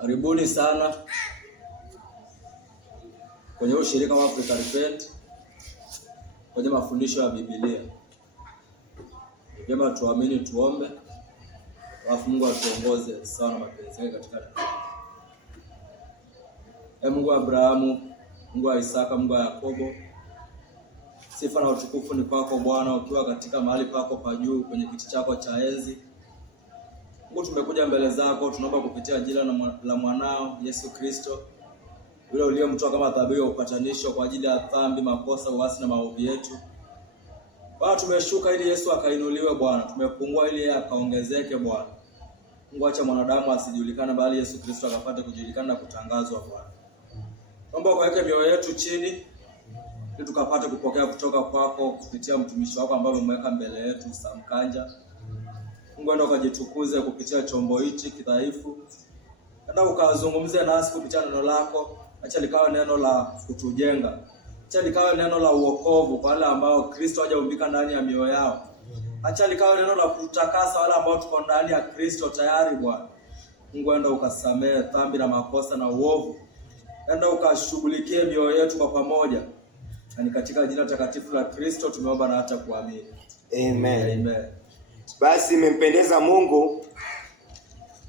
Karibuni sana kwenye ushirika wa Africa Repent kwenye mafundisho ya Biblia. Vyema tuamini, tuombe, alafu Mungu atuongoze sawa na mapenzi yake katika Mungu wa Abrahamu, Mungu wa Isaka, Mungu wa Yakobo, sifa na utukufu ni kwako Bwana, ukiwa katika mahali pako pa juu kwenye kiti chako cha enzi. Mungu, tumekuja mbele zako, tunaomba kupitia jina la mwanao Yesu Kristo, yule uliyemtoa kama dhabihu ya upatanisho kwa ajili ya dhambi, makosa, uasi na maovu yetu. Bwana, tumeshuka ili Yesu akainuliwe Bwana, tumepungua ili yeye akaongezeke Bwana. Mungu, acha mwanadamu asijulikane, bali Yesu Kristo akapate kujulikana na kutangazwa Bwana. Naomba ukaweke mioyo yetu chini ili tukapate kupokea kutoka kwako kupitia mtumishi wako ambaye umeweka mbele yetu Samkanja. Mungu, enda ukajitukuze kupitia chombo hichi kidhaifu. Enda ukazungumzie nasi kupitia neno lako. Acha likawe neno la kutujenga. Acha likawe neno la uokovu kwa wale ambao Kristo hajaumbika ndani ya mioyo yao. Acha likawe neno la kutakasa wale ambao tuko ndani ya Kristo tayari Bwana. Mungu, enda ukasamehe dhambi na makosa na uovu. Enda ukashughulikie mioyo yetu kwa pamoja. Na ni katika jina takatifu la Kristo tumeomba na hata kuamini. Amen. Amen. Basi imempendeza Mungu,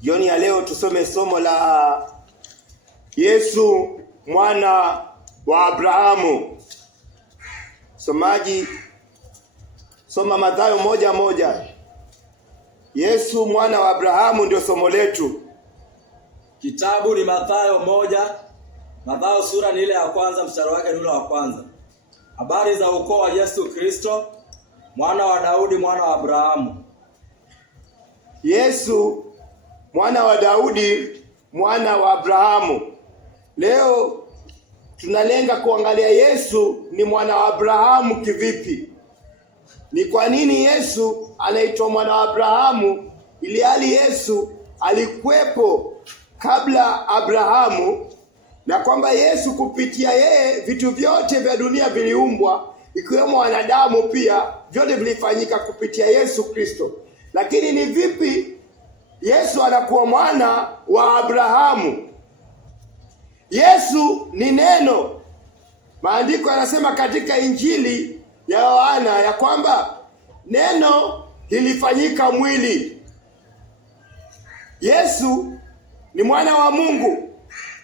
jioni ya leo tusome somo la Yesu mwana wa Abrahamu. Somaji, soma Mathayo 1:1. Yesu mwana wa Abrahamu ndio somo letu. Kitabu ni Mathayo 1. Mathayo sura ni ile ya kwanza, mstari wake ni ule wa kwanza. Habari za ukoo wa Yesu Kristo, mwana wa Daudi, mwana wa Abrahamu. Yesu mwana wa Daudi, mwana wa Abrahamu. Leo tunalenga kuangalia Yesu ni mwana wa Abrahamu kivipi. Ni kwa nini Yesu anaitwa mwana wa Abrahamu, ili hali Yesu alikuwepo kabla Abrahamu, na kwamba Yesu kupitia yeye vitu vyote vya dunia viliumbwa, ikiwemo wanadamu pia, vyote vilifanyika kupitia Yesu Kristo. Lakini ni vipi Yesu anakuwa mwana wa Abrahamu? Yesu ni neno. Maandiko yanasema katika Injili ya Yohana ya kwamba neno lilifanyika mwili. Yesu ni mwana wa Mungu,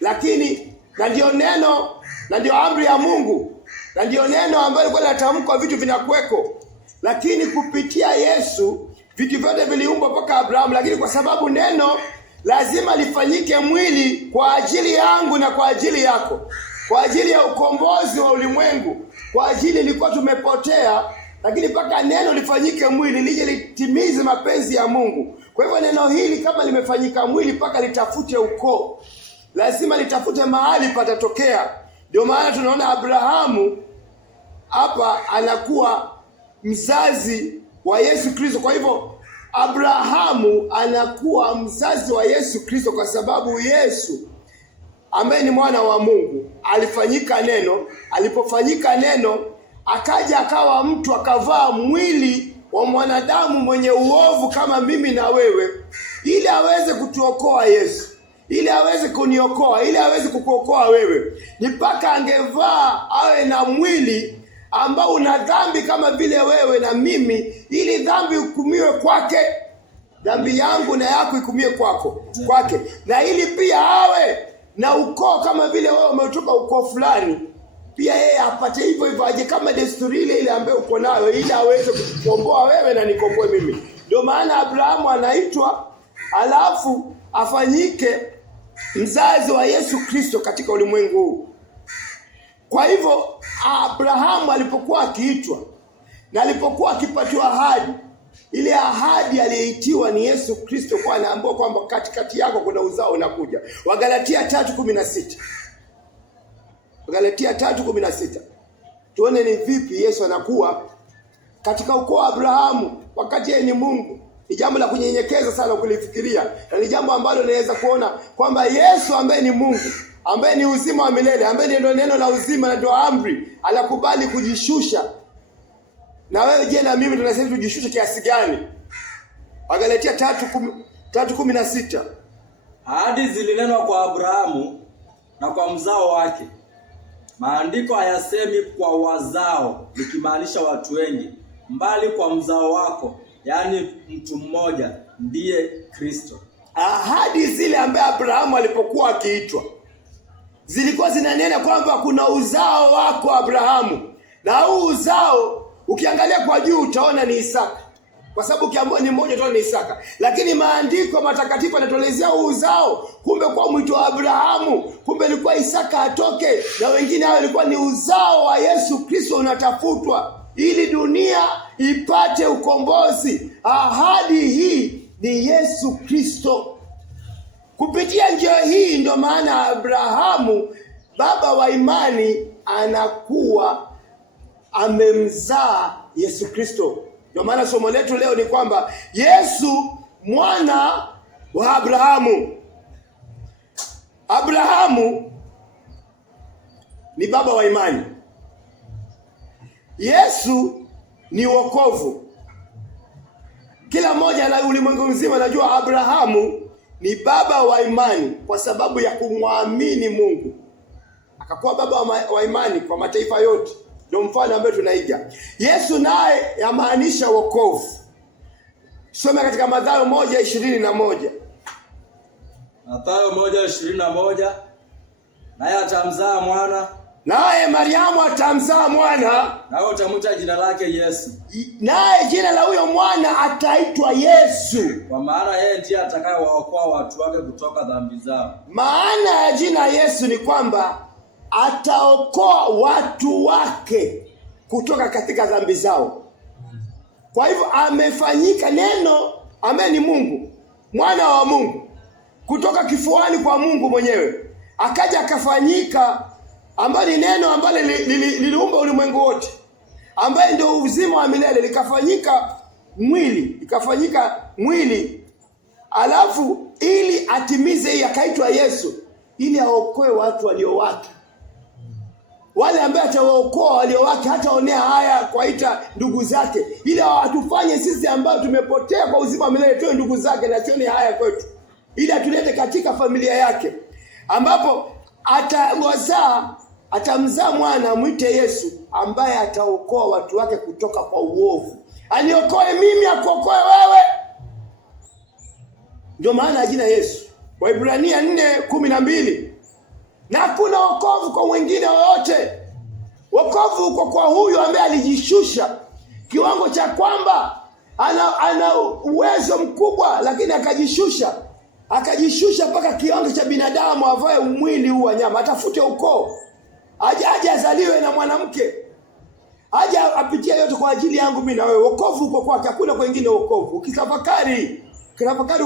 lakini na ndio neno, na ndio amri ya Mungu, na ndio neno ambayo kwa linatamkwa vitu vinakuweko. Lakini kupitia Yesu vitu vyote viliumbwa mpaka Abrahamu, lakini kwa sababu neno lazima lifanyike mwili kwa ajili yangu na kwa ajili yako, kwa ajili ya ukombozi wa ulimwengu, kwa ajili ilikuwa tumepotea, lakini mpaka neno lifanyike mwili lije litimize mapenzi ya Mungu. Kwa hivyo neno hili kama limefanyika mwili, mpaka litafute ukoo, lazima litafute mahali patatokea. Ndio maana tunaona Abrahamu hapa anakuwa mzazi wa Yesu Kristo. Kwa hivyo Abrahamu anakuwa mzazi wa Yesu Kristo, kwa sababu Yesu ambaye ni mwana wa Mungu alifanyika neno. Alipofanyika neno, akaja akawa mtu, akavaa mwili wa mwanadamu mwenye uovu kama mimi na wewe, ili aweze kutuokoa Yesu, ili aweze kuniokoa, ili aweze kukuokoa wewe. Ni mpaka angevaa awe na mwili ambao una dhambi kama vile wewe na mimi, ili dhambi hukumiwe kwake, dhambi yangu na yako hukumiwe kwake, na ili pia awe na ukoo kama vile wewe umetoka ukoo fulani, pia yeye apate hivyo hivyo, aje kama desturi ile ambayo uko nayo, ili aweze kukomboa wewe na nikomboe mimi. Ndio maana Abrahamu anaitwa, alafu afanyike mzazi wa Yesu Kristo katika ulimwengu huu. Kwa hivyo Abrahamu alipokuwa akiitwa na alipokuwa akipatiwa ahadi, ile ahadi aliyeitiwa ni Yesu Kristo, kwa anaambiwa kwamba katikati yako kuna uzao unakuja. Wagalatia 3:16. Wagalatia 3:16. Tuone ni vipi Yesu anakuwa katika ukoo wa Abrahamu wakati yeye ni Mungu. Ni jambo la kunyenyekeza sana kulifikiria, na ni jambo ambalo naweza kuona kwamba Yesu ambaye ni Mungu, ambaye ni uzima wa milele, ambaye ndio neno la uzima na ndio amri, anakubali kujishusha. Na wewe je, na mimi tunasema tujishushe kiasi gani? Wagalatia 3:16. Ahadi zilinenwa kwa Abrahamu na kwa mzao wake. Maandiko hayasemi kwa wazao, likimaanisha watu wengi, mbali kwa mzao wako, yaani mtu mmoja, ndiye Kristo. Ahadi zile ambaye Abrahamu alipokuwa akiitwa zilikuwa zinanena kwamba kuna uzao wako Abrahamu, na huu uzao ukiangalia kwa juu utaona ni Isaka, kwa sababu ukiambiwa ni mmoja utaona ni Isaka. Lakini maandiko matakatifu yanatuelezea huu uzao kumbe kwa mwito wa Abrahamu, kumbe ilikuwa Isaka atoke, na wengine hao ilikuwa ni uzao wa Yesu Kristo unatafutwa ili dunia ipate ukombozi. Ahadi hii ni Yesu Kristo. Kupitia njia hii ndio maana Abrahamu, baba wa imani, anakuwa amemzaa Yesu Kristo. Ndio maana somo letu leo ni kwamba Yesu mwana wa Abrahamu. Abrahamu ni baba wa imani. Yesu ni wokovu. Kila mmoja na ulimwengu mzima anajua Abrahamu ni baba wa imani kwa sababu ya kumwamini Mungu. Akakuwa baba wa imani kwa mataifa yote. Ndio mfano ambao tunaiga. Yesu naye yamaanisha wokovu. Soma katika Mathayo 1:21. Mathayo 1:21. Naye atamzaa mwana, naye Mariamu atamzaa mwana, nawe utamwita jina lake Yesu. Naye jina la huyo mwana ataitwa Yesu, kwa maana yeye ndiye atakayewaokoa watu wake kutoka dhambi zao. Maana ya jina Yesu ni kwamba ataokoa watu wake kutoka katika dhambi zao. Kwa hivyo amefanyika neno ambaye ni Mungu, mwana wa Mungu, kutoka kifuani kwa Mungu mwenyewe, akaja akafanyika, ambaye ni neno ambalo liliumba ulimwengu wote, ambaye ndio uzima wa milele, likafanyika mwili, alafu ili atimize hii akaitwa Yesu, ili aokoe watu walio wake. Wale ambaye atawaokoa walio wake, hataonea haya kuwaita ndugu zake, ili atufanye sisi ambao tumepotea kwa uzima wa milele tuwe ndugu zake, na sioni haya kwetu, ili atulete katika familia yake, ambapo atamzaa mwana amwite Yesu, ambaye ataokoa watu wake kutoka kwa uovu. Aniokoe mimi, akuokoe wewe. Ndio maana ya jina Yesu. Waebrania 4:12. Na hakuna wokovu kwa mwingine wowote. Wokovu uko kwa huyu ambaye alijishusha kiwango cha kwamba ana uwezo mkubwa, lakini akajishusha mpaka kiwango cha binadamu, avae mwili huu wa nyama, atafute ukoo, aje azaliwe na mwanamke, aje apitie yote kwa ajili yangu mimi na wewe. Wokovu uko kwake, hakuna kwingine wokovu. Ukitafakari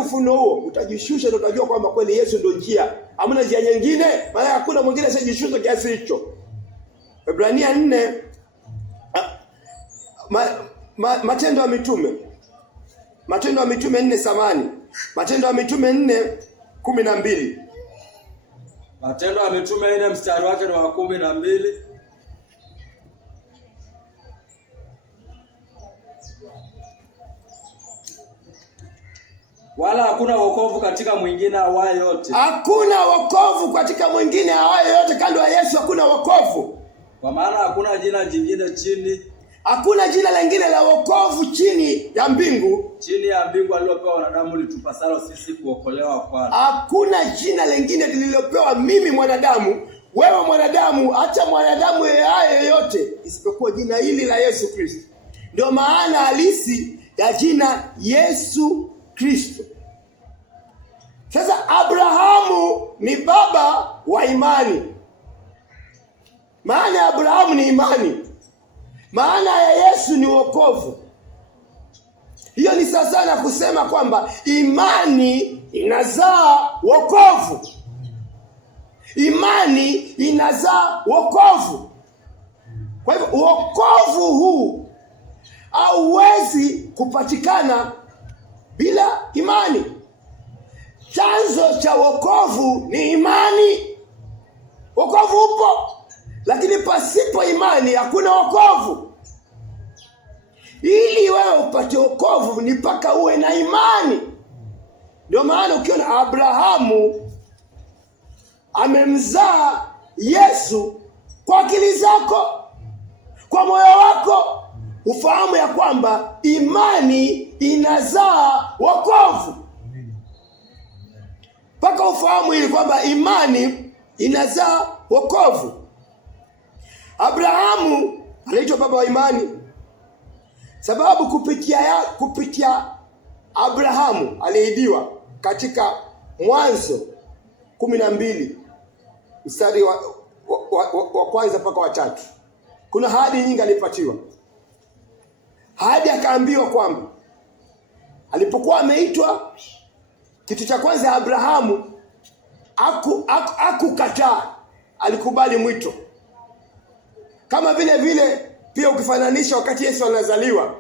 ufunuo huo, utajishusha na utajua kwamba kweli Yesu ndio njia, hamna njia nyingine, maana hakuna mwingine asiyejishusha kiasi hicho. Waebrania 4 Matendo ya Mitume 4:8. Matendo ya Mitume 4:12. Matendo ya Mitume 4 mstari wake ni wa 12. Wala hakuna wokovu katika mwingine awaye yote. Hakuna wokovu katika mwingine awaye yote, kando ya Yesu hakuna wokovu. Kwa maana hakuna jina jingine chini, hakuna jina lingine la wokovu chini ya mbingu alilopewa wanadamu litupasalo sisi kuokolewa kwalo. Hakuna jina lingine lililopewa mimi mwanadamu, wewe mwanadamu, hata mwanadamu yeyote, isipokuwa jina hili la Yesu Kristo. Ndio maana halisi ya jina Yesu Kristo. Sasa Abrahamu ni baba wa imani. Maana ya Abrahamu ni imani. Maana ya Yesu ni wokovu. Hiyo ni sasa na kusema kwamba imani inazaa wokovu. Imani inazaa wokovu. Kwa hivyo wokovu huu hauwezi kupatikana bila imani. Chanzo cha wokovu ni imani. Wokovu upo, lakini pasipo imani hakuna wokovu. Ili wewe upate wokovu ni mpaka uwe na imani. Ndio maana ukiona Abrahamu amemzaa Yesu, kwa akili zako, kwa moyo wako, ufahamu ya kwamba imani inazaa wokovu. Mpaka ufahamu ili kwamba imani inazaa wokovu. Abrahamu anaitwa baba wa imani sababu kupitia Abrahamu aliahidiwa katika Mwanzo 12 mstari wa kwanza mpaka wa 3. Kuna ahadi nyingi alipatiwa. Ahadi akaambiwa kwamba alipokuwa ameitwa, kitu cha kwanza Abrahamu hakukataa, alikubali mwito. Kama vile pia ukifananisha wakati Yesu anazaliwa,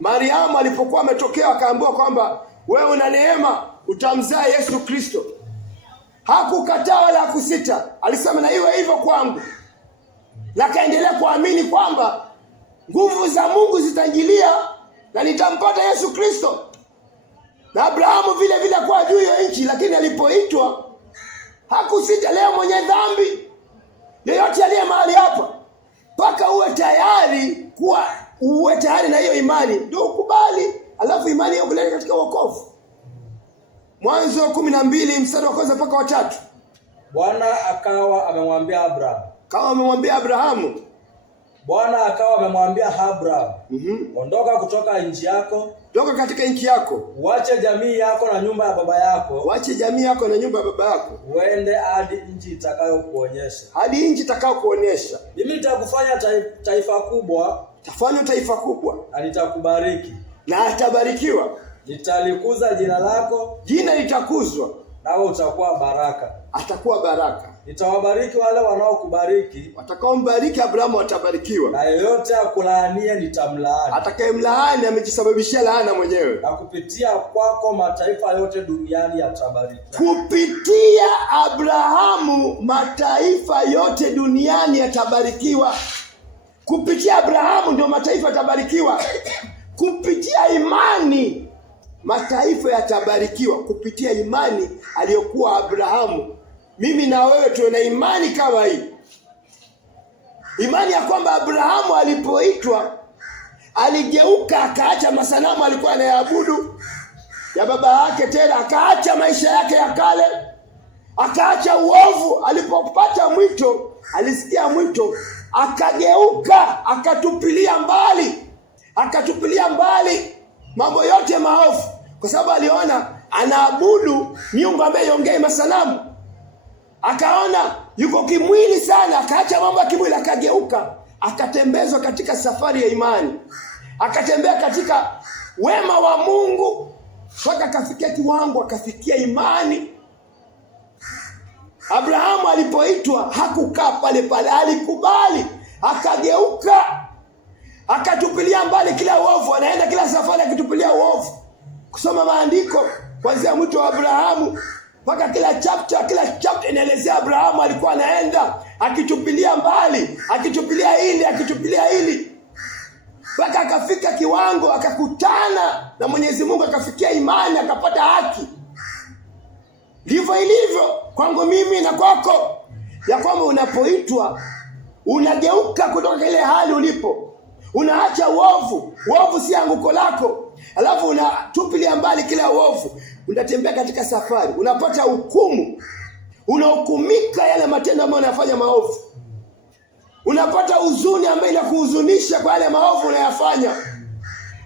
Mariamu alipokuwa ametokea akaambiwa kwamba wewe una neema, utamzaa Yesu Kristo. Hakukataa wala hakusita, alisema na iwe hivyo kwangu. Na akaendelea kuamini kwamba nguvu za Mungu zitaingilia na nitampata Yesu Kristo. Na Abrahamu vile kwa juu ya nchi, lakini alipoitwa hakusita. Leo mwenye dhambi yeyote aliye mahali hapa, mpaka uwe tayari na hiyo imani ndio ukubali, alafu imani hiyo kuleta katika wokovu. Mwanzo 12 mstari wa kwanza mpaka wa 3. Bwana akawa amemwambia Abrahamu. Bwana akawa amemwambia Abrahamu, ondoka kutoka nchi yako, toka katika nchi yako, uache jamii yako na nyumba ya baba yako, uende hadi nchi itakayokuonyesha. Mimi nitakufanya taifa kubwa, tafanya taifa kubwa, na nitakubariki, na atabarikiwa. Nitalikuza jina lako, jina litakuzwa, nawe utakuwa baraka. Atakuwa baraka. Nitawabariki wale wanaokubariki, watakaombariki Abrahamu watabarikiwa, na yeyote akulaanie nitamlaani. Atakayemlaani amejisababishia laana mwenyewe. Na kupitia kwako mataifa yote duniani yatabarikiwa. Kupitia Abrahamu mataifa yote duniani yatabarikiwa. Kupitia Abrahamu ndio mataifa yatabarikiwa. Kupitia imani mataifa yatabarikiwa, kupitia imani aliyokuwa Abrahamu. Mimi na wewe tuna imani kama hii. Imani ya kwamba Abrahamu alipoitwa aligeuka, akaacha masanamu alikuwa anayaabudu ya baba yake, tena akaacha maisha yake ya kale, akaacha uovu. Alipopata mwito, alisikia mwito, akageuka, akatupilia mbali mambo yote maovu, kwa sababu aliona anaabudu miungu ambaye iongei masanamu. Akaona yuko kimwili sana, akaacha mambo ya kimwili, akageuka, akatembezwa katika safari ya imani, akatembea katika wema wa Mungu mpaka akafikia kiwango, akafikia imani. Abrahamu alipoitwa hakukaa pale, alikubali, akageuka, akatupilia mbali kila uovu. Anaenda kila safari akitupilia uovu. Kusoma maandiko kuanzia mwito wa Abrahamu mpaka kila chapter inaelezea Abrahamu alikuwa anaenda akitupilia mbali, akitupilia hili mpaka akafika kiwango, akakutana na Mwenyezi Mungu, akafikia imani, akapata haki. Ndivyo ilivyo kwangu mimi na kwako, ya kwamba unapoitwa unageuka kutoka ile hali ulipo, unaacha uovu si anguko lako, alafu unatupilia mbali kila uovu. Unatembea katika safari, unapata hukumu, unahukumika yale matendo ambayo unafanya maovu. Unapata huzuni ambayo inakuhuzunisha kwa yale maovu unayofanya.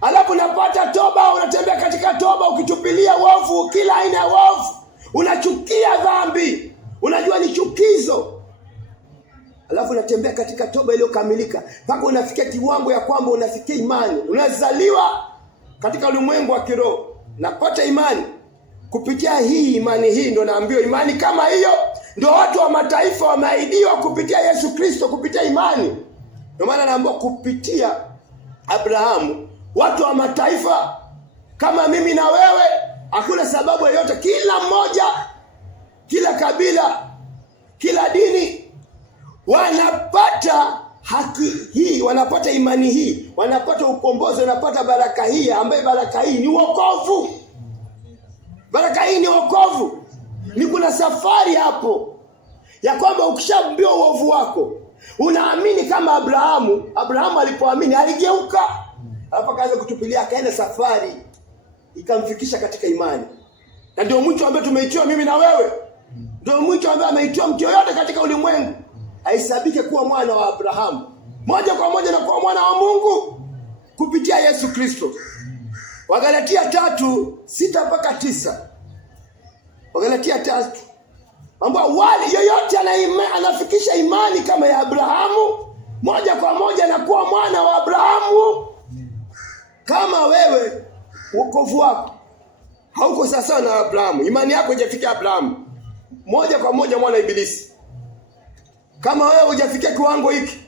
Alafu unapata toba, unatembea katika toba ukitupilia uovu, kila aina ya uovu. Unachukia dhambi, unajua ni chukizo. Alafu unatembea katika toba iliyokamilika mpaka unafikia kiwango ya kwamba unafikia imani. Unazaliwa katika ulimwengu wa kiroho, napata imani. Kupitia hii imani hii ndio naambiwa imani kama hiyo ndio watu wa mataifa wameahidiwa kupitia Yesu Kristo, kupitia imani. Ndio maana naambiwa kupitia Abrahamu watu wa mataifa kama mimi na wewe, hakuna sababu yoyote, kila mmoja, kila kabila, kila dini wanapata haki hii, wanapata imani hii, wanapata ukombozi, wanapata baraka hii, ambaye baraka hii ni wokovu. Baraka hii ni wokovu. Ni kuna safari hapo ya kwamba ukishaambiwa uovu wako, unaamini kama Abrahamu. Abrahamu alipoamini aligeuka, alafu akaanza kutupilia, akaenda safari ikamfikisha katika imani. Na ndio mwito ambao tumeitiwa mimi na wewe. Ndio mwito ambao ameitiwa mtu yoyote katika ulimwengu, aisabike kuwa mwana wa Abrahamu, moja kwa moja na kuwa mwana wa Mungu kupitia Yesu Kristo. Wagalatia 3:6-9. Wagalatia 3. Ambao wale yoyote anafikisha imani kama ya Abrahamu, moja kwa moja na kuwa mwana wa Abrahamu. Kama wewe wokovu wako hauko sawa na Abrahamu, imani yako haijafikia Abrahamu, moja kwa moja mwana ibilisi. Kama wewe hujafikia kiwango hiki,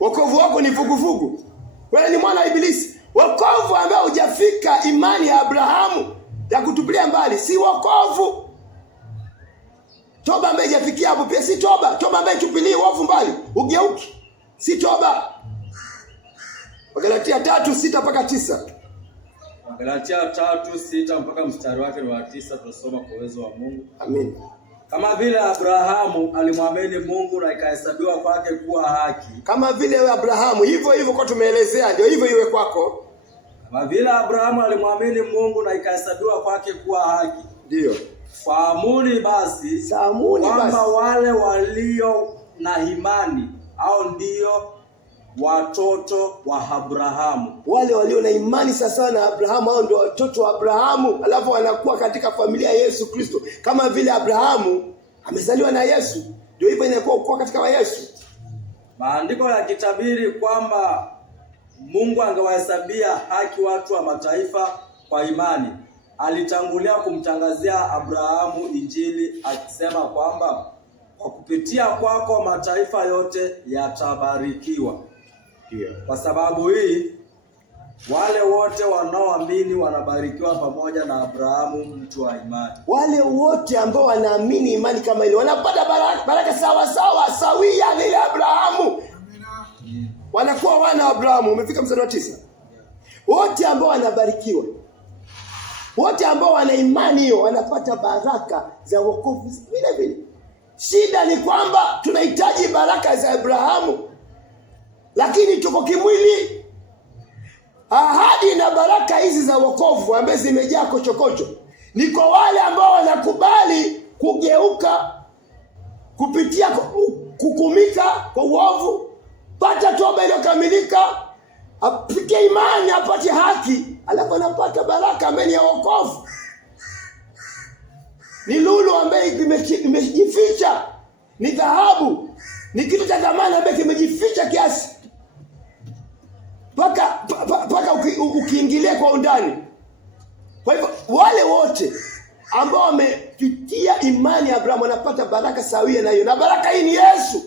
wokovu wako ni vuguvugu, wewe ni mwana ibilisi. Wokovu ambao hujafika imani ya Abrahamu ya kutupilia mbali si wokovu. Toba ambaye haijafikia hapo pia si toba. Toba ambaye tupilie uovu mbali, ugeuki, si toba. Wagalatia 3:6-9. Wagalatia 3:6 mpaka mstari wake wa 9 tunasoma kwa uwezo wa Mungu. Amen. Kama vile Abrahamu alimwamini Mungu na ikahesabiwa kwake kuwa haki. Kama vile Abrahamu, hivyo hivyo kwa tumeelezea, ndio hivyo iwe kwako. Kama vile Abrahamu alimwamini Mungu na ikahesabiwa kwake kuwa haki. Ndio. Fahamuni basi kwamba wale walio na imani au ndio watoto wa Abrahamu. Wale walio na imani sasa na Abrahamu hao ndio watoto wa Abrahamu, alafu wanakuwa katika familia ya Yesu Kristo. Kama vile Abrahamu amezaliwa na Yesu, ndio hivyo inakuwa ukoo katika wa Yesu. Maandiko yakitabiri kwamba Mungu angewahesabia haki watu wa mataifa kwa imani, alitangulia kumtangazia Abrahamu Injili akisema kwamba kwa kupitia kwako mataifa yote yatabarikiwa. Kwa sababu hii wale wote wanaoamini wanabarikiwa pamoja na Abrahamu mtu wa imani. Wale wote ambao wanaamini imani kama ile wanapata baraka sawa sawia na ile Abrahamu. Wanakuwa wana wa Abrahamu. Umefika mstari wa 9. Wote ambao wanabarikiwa, wote ambao wana imani hiyo wanapata baraka za wokovu vile vile. Shida ni kwamba tunahitaji baraka za Abrahamu, lakini tuko kimwili. Ahadi na baraka hizi za wokovu ambazo zimejaa kochokocho ni kwa wale ambao wanakubali kugeuka kupitia kukumika kwa uovu, pata toba iliyokamilika, apike imani, apate haki, alafu anapata baraka ameni ya wokovu. Ni lulu ambaye imejificha, ni dhahabu, ni kitu cha thamani ambaye kimejificha kiasi paka ukiingilia kwa undani. Kwa hivyo wale wote ambao wamepitia imani ya Abrahamu wanapata baraka sawia na hiyo. Na baraka hii ni Yesu.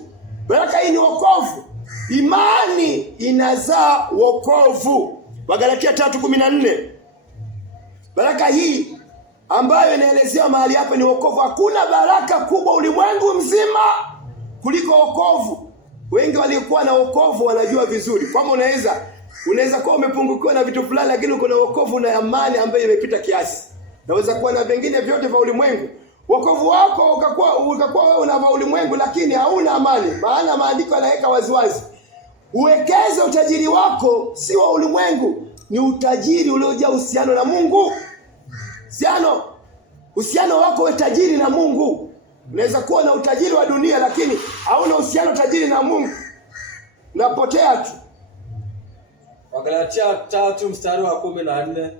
Baraka hii ni wokovu. Imani inazaa wokovu. Wagalatia 3:14. Baraka hii ambayo inaelezewa mahali hapa ni wokovu. Hakuna baraka kubwa ulimwengu mzima kuliko wokovu. Wengi waliokuwa na wokovu wanajua vizuri kwamba unaweza kuwa umepungukiwa na vitu fulani, lakini uko na wokovu na amani ambayo imepita kiasi. Unaweza kuwa na vingine vyote vya ulimwengu. Wokovu wako ukakuwa wewe una vya ulimwengu lakini hauna amani. Maana maandiko yanaweka waziwazi, uwekeze utajiri wako si wa ulimwengu, ni utajiri uliojaa uhusiano na Mungu. Uhusiano wako we tajiri na Mungu. Unaweza kuwa na utajiri wa dunia lakini hauna uhusiano tajiri na Mungu, unapotea tu. Wagalatia 3 mstari wa 14.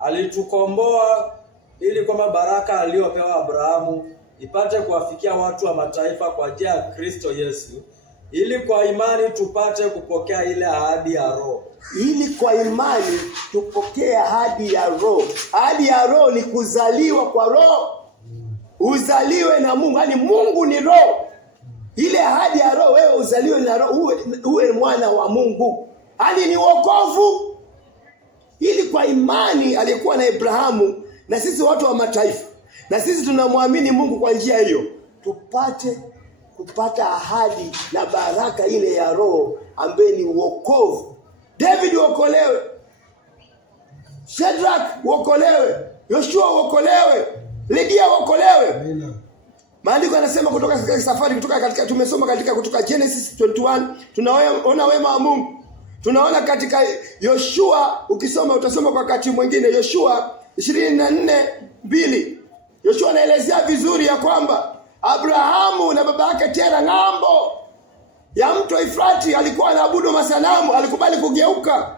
Alitukomboa ili kwamba baraka aliyopewa Abrahamu ipate kuwafikia watu wa mataifa kwa njia ya Kristo Yesu, ili kwa imani tupate kupokea ile ahadi ya Roho. Ili kwa imani tupokee ahadi ya Roho. Ahadi ya Roho ni kuzaliwa kwa Roho. Uzaliwe na Mungu. Yaani Mungu ni Roho. Ile ahadi ya Roho, wewe uzaliwe na Roho, uwe mwana wa Mungu. Yaani ni wokovu. Ili kwa imani alikuwa na Abrahamu, na sisi watu wa mataifa, na sisi tunamwamini Mungu kwa njia hiyo, tupate kupata ahadi na baraka ile ya Roho ambaye ni wokovu. David wokolewe, Shadrach wokolewe, Yoshua uokolewe, Lydia uokolewe. Maandiko yanasema kutoka katika safari, tumesoma katika kutoka Genesis 21, tunaona wema wa Mungu. Tunaona katika Yoshua, ukisoma utasoma kwa wakati mwingine, Yoshua 24:2. Yoshua anaelezea vizuri ya kwamba Abrahamu na baba yake Tera ng'ambo ya mto Efrati alikuwa anaabudu masanamu, alikubali kugeuka.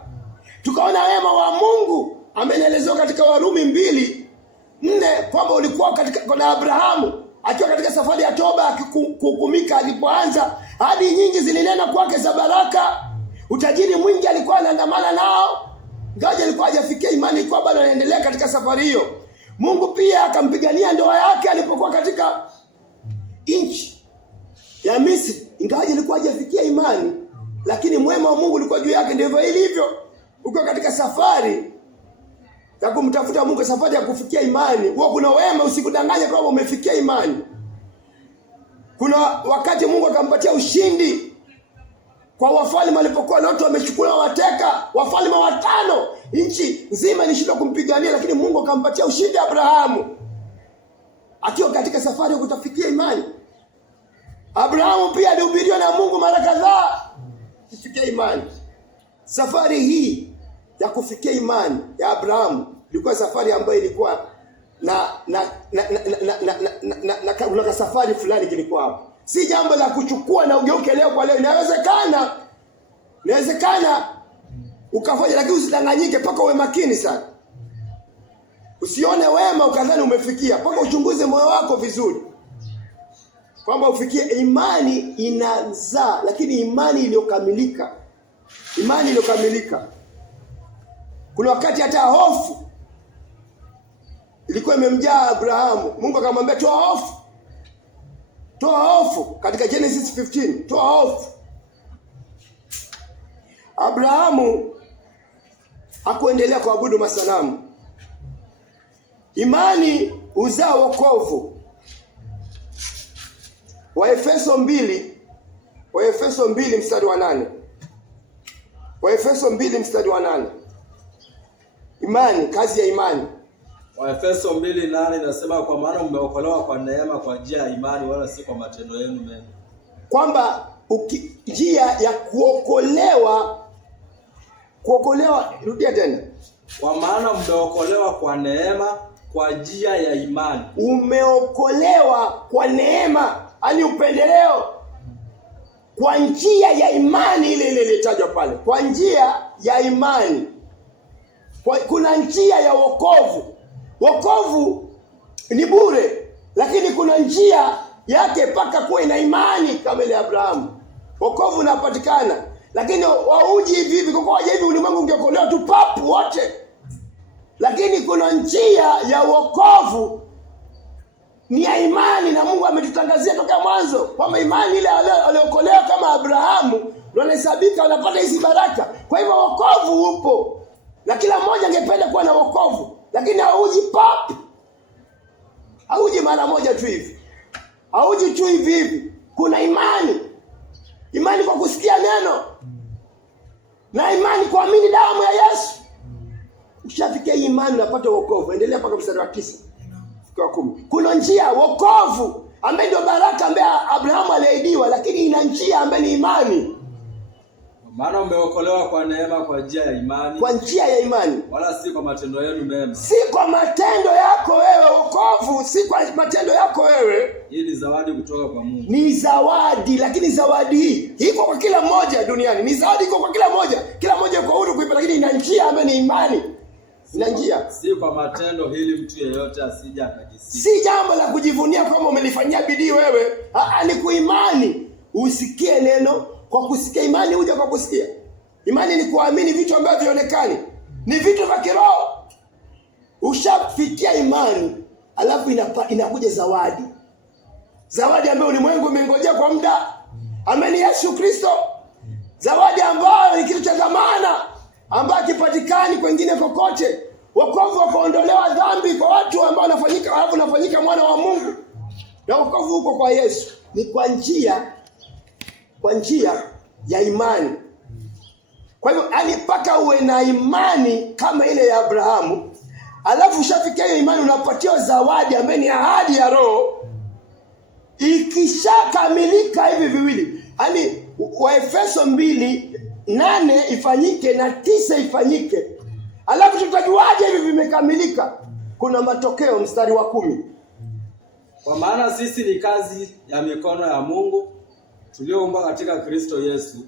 Tukaona wema wa Mungu amenelezewa katika Warumi 2:4 kwamba ulikuwa katika na Abrahamu akiwa katika safari ya toba akihukumika alipoanza, hadi nyingi zilinena kwake za baraka. Utajiri mwingi alikuwa anaandamana nao, ngaja alikuwa hajafikia imani, ilikuwa bado anaendelea katika safari hiyo. Mungu pia akampigania ndoa yake alipokuwa katika nchi ya Misri, ingawaje alikuwa hajafikia imani, lakini mwema wa Mungu ulikuwa juu yake. Ndivyo ilivyo uko katika safari ya kumtafuta Mungu, safari ya kufikia imani. Huwa kuna wema, usikudanganye kwamba umefikia imani. Kuna wakati Mungu akampatia ushindi kwa wafalme walipokuwa na watu wamechukua wateka, wafalme 5, nchi nzima ilishindwa kumpigania, lakini Mungu akampatia ushindi Abrahamu akiwa katika safari ya kutafikia imani. Abrahamu pia alihubiriwa na Mungu mara kadhaa kufikia imani. Safari hii ya kufikia imani ya Abrahamu ilikuwa safari ambayo ilikuwa na safari fulani kilikuwa hapo. Si jambo la kuchukua na ugeuke leo kwa leo. Inawezekana ukafanya, lakini usidanganyike, paka uwe makini sana. Usione wema ukadhani umefikia, paka uchunguze moyo wako vizuri kwamba ufikie. Imani inazaa, lakini imani iliyokamilika. Kuna wakati hata hofu ilikuwa imemjaa Abrahamu. Mungu akamwambia toa hofu katika Genesis 15, toa hofu. Abrahamu hakuendelea kuabudu masanamu. Imani huzaa wokovu. Waefeso 2 mstari wa 8. Waefeso 2 mstari wa 8. Imani, kazi ya imani. Waefeso 2:8 inasema kwa maana mmeokolewa kwa neema kwa njia ya imani, wala si kwa matendo yenu mema. Kwamba njia ya kuokolewa, rudia tena. Kwa maana mmeokolewa kwa neema kwa njia ya imani. Umeokolewa kwa neema, yani upendeleo, kwa njia ya imani ile iliyotajwa pale, kwa njia ya imani. Kuna njia ya wokovu. Wokovu ni bure, lakini kuna njia yake mpaka kuwe na imani kama ile Abrahamu. Wokovu unapatikana, lakini wauji hivi kwa hivi ulimwengu ungeokolewa tu papu wote. Lakini kuna njia ya wokovu ni ya imani, na Mungu ametutangazia toka mwanzo kwamba imani ile aliokolewa kama Abrahamu ndio anahesabika, anapata hizi baraka. Kwa hivyo wokovu upo, na kila mmoja angependa kuwa na wokovu, lakini hauji pap, hauji mara moja tu hivi, hauji tu hivi. Kuna imani kwa kusikia neno, na imani kuamini damu ya Yesu. Ukishafikia imani unapata wokovu. Endelea mpaka mstari wa 9 kwa 10. Kuna njia wokovu ambaye ndio baraka ambaye Abrahamu aliahidiwa, lakini ina njia ambaye ni imani. Maana umeokolewa kwa neema kwa njia ya imani. Kwa njia ya imani. Wala si kwa matendo yenu mema. Si kwa matendo yako wewe, wokovu si kwa matendo yako wewe. Hii ni zawadi kutoka kwa Mungu. Ni zawadi, lakini zawadi hii iko kwa kila mmoja duniani. Ni zawadi iko kwa kila mmoja. Kila mmoja kwa huru kuipa, lakini ina njia ambayo ni imani. Ina njia. Si kwa matendo ili mtu yeyote asije akajisifu. Si jambo la kujivunia kwamba umelifanyia bidii wewe. Ni kuimani. Usikie neno. Kwa kusikia, imani huja kwa kusikia. Imani ni kuamini vitu ambavyo vionekani, ni vitu vya kiroho. Ushafikia imani, alafu inakuja zawadi. Zawadi ambayo ulimwengu umengojea kwa muda. Ameni Yesu Kristo. Zawadi ambayo ni kitu cha dhamana, ambayo kipatikani kwingine kokote. Wokovu wa kuondolewa dhambi kwa watu ambao wanafanyika mwana wa Mungu. Na wokovu huko kwa Yesu ni kwa njia ya imani. Kwa hivyo mpaka uwe na imani kama ile ya Abrahamu, alafu ushafikia hiyo imani, unapatia zawadi ambaye ni ahadi ya Roho. Ikishakamilika hivi viwili, yaani Waefeso 2:8 ifanyike na 9 ifanyike, alafu tutajuaje hivi vimekamilika? Kuna matokeo, mstari wa 10. Kwa maana sisi ni kazi ya mikono ya Mungu tulioumbwa katika Kristo Yesu,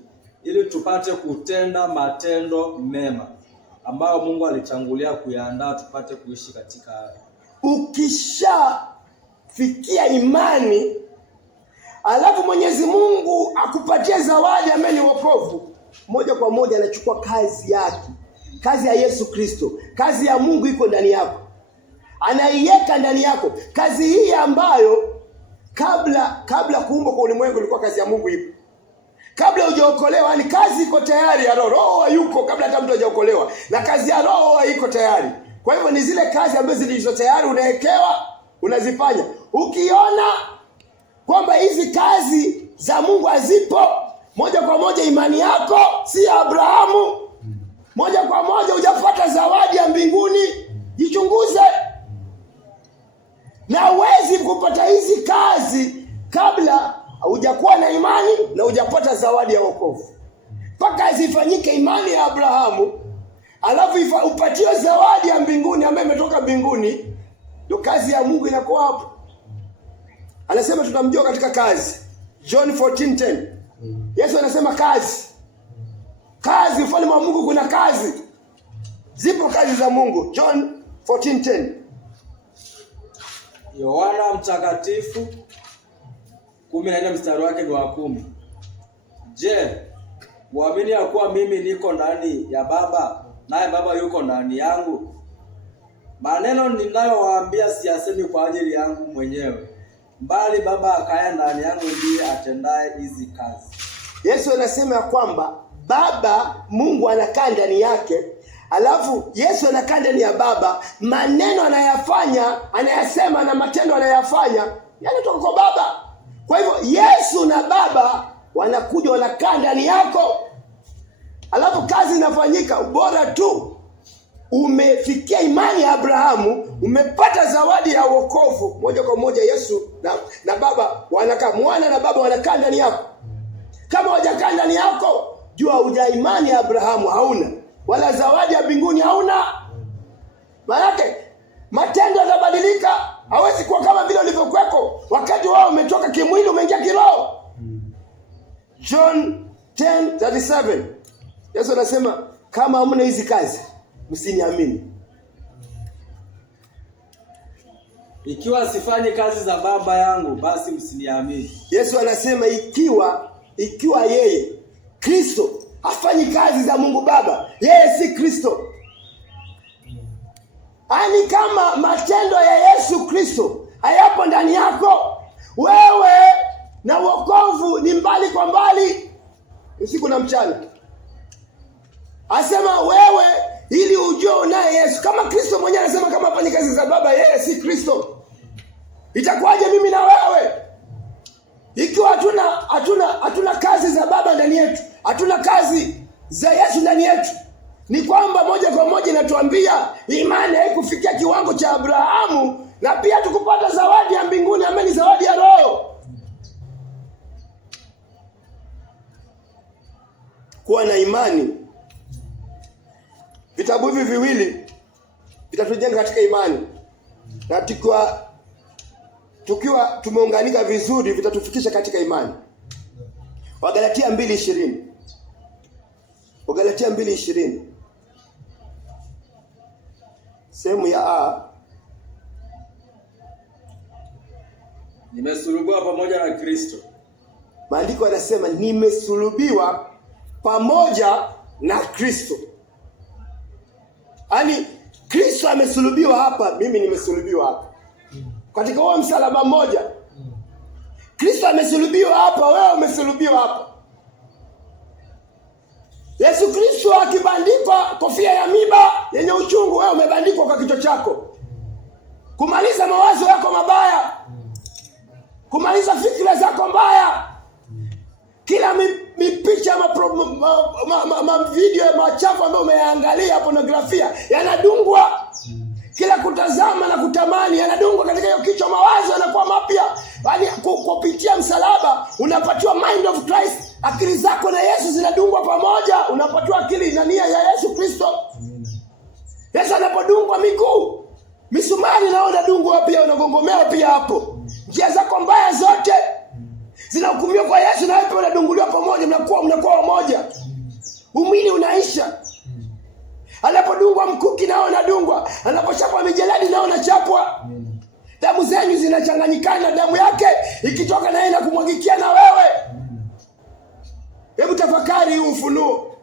ili tupate kutenda matendo mema ambayo Mungu alitangulia kuyaandaa tupate kuishi katika hayo. Ukishafikia imani, alafu Mwenyezi Mungu akupatie zawadi ambaye ni wokovu, moja kwa moja anachukua kazi yake, kazi ya Yesu Kristo, kazi ya Mungu iko ndani yako, anaiweka ndani yako. Kazi hii ambayo kabla kuumbwa kwa ulimwengu ilikuwa kazi ya Mungu ipo. Kabla hujaokolewa, ni kazi iko tayari ya Roho. Roho yuko kabla hata mtu hajaokolewa, na kazi ya Roho iko tayari. Kwa hivyo ni zile kazi ambazo zilizo tayari unawekewa, unazifanya. Ukiona kwamba hizi kazi za Mungu hazipo, moja kwa moja imani yako si ya Abrahamu, moja kwa moja hujapata zawadi ya mbinguni. Jichunguze. Na huwezi kupata hizi kazi kabla hujakuwa na imani na hujapata zawadi ya wokovu. Mpaka zifanyike imani ya Abrahamu, alafu upatiwe zawadi ya mbinguni ambayo imetoka mbinguni, ndio kazi ya Mungu inakuwa hapo. Anasema tutamjua katika kazi. John 14:10. Yesu anasema kazi, ufalme wa Mungu kuna kazi. Zipo kazi za Mungu. John 14:10. Yohana Mtakatifu 14 mstari wake ni wa 10. Je, waamini ya kuwa mimi niko ndani ya Baba naye Baba yuko ndani yangu? Maneno ninayowaambia siyasemi kwa ajili yangu mwenyewe, bali Baba akaya ndani yangu ndiye atendaye hizi kazi. Yesu anasema ya kwamba Baba Mungu anakaa ndani yake, alafu Yesu anakaa ndani ya Baba. Maneno anayasema na matendo anayafanya yanatoka kwa Baba. Kwa hivyo Yesu na Baba wanakuja wanakaa ndani yako, alafu kazi inafanyika. Ubora tu umefikia imani ya Abrahamu, umepata zawadi ya wokovu, moja kwa moja Yesu na Baba wanakaa, Mwana na Baba wanakaa ndani yako. Kama hawajakaa ndani yako, jua huja imani ya Abrahamu hauna, wala zawadi ya mbinguni hauna. Maana matendo yatabadilika. Hawezi kuwa kama vile ulivyokuweko wakati wao umetoka kimwili umeingia kiroho. John 10:37. Yesu anasema kama hamna hizi kazi msiniamini. Ikiwa sifanyi kazi za Baba yangu basi msiniamini. Yesu anasema ikiwa yeye Kristo hafanyi kazi za Mungu Baba, yeye si Kristo. Ani kama matendo ya Yesu Kristo hayapo ndani yako, wewe na wokovu ni mbali kwa mbali, usiku na mchana. Asema wewe ili ujue unaye Yesu. Kama Kristo mwenyewe anasema kama hafanyi kazi za Baba, yeye si Kristo, itakuwaje mimi na wewe? Ikiwa hatuna kazi za Baba ndani yetu, hatuna kazi za Yesu ndani yetu, ni kwamba moja kwa moja inatuambia imani haikufikia kiwango cha Abrahamu, na pia tukupata zawadi ya mbinguni ambayo ni zawadi ya Roho. Kuwa na imani. Vitabu hivi viwili vitatujenga katika imani, na tukiwa tumeunganika vizuri vitatufikisha katika imani. Wagalatia 2:20. Wagalatia 2:20. Sehemu ya A. Nimesulubiwa pamoja na Kristo. Maandiko yanasema nimesulubiwa pamoja na Kristo. Yaani Kristo amesulubiwa hapa, mimi nimesulubiwa hapa. Katika huo msalaba mmoja. Kristo amesulubiwa hapa, wewe umesulubiwa hapa. Yesu Kristo akibandikwa kofia ya miba yenye uchungu, wewe umebandikwa kwa kichwa chako. Kumaliza mawazo yako mabaya. Kumaliza fikra zako mbaya. Kila mipicha video machafu ambayo umeangalia, pornografia, yanadungwa. Kila kutazama na kutamani yanadungwa katika hiyo kichwa, mawazo yanakuwa mapya. Yaani kupitia msalaba unapatiwa mind of Christ. Akili zako na Yesu zinadungwa pamoja, unapatiwa akili na nia ya Yesu Kristo. Yesu anapodungwa miguu, misumari nao unadungwa pia, unagongomea pia hapo. Njia zako mbaya zote zinahukumiwa kwa Yesu, na wewe unadunguliwa pamoja, mnakuwa wamoja. Umwili unaisha. Anapodungwa mkuki nao unadungwa, anapochapwa mijeledi nao unachapwa. Damu zenyu zinachanganyikana, damu yake ikitoka na yeye na kumwagikia na wewe. Hebu tafakari huu ufunuo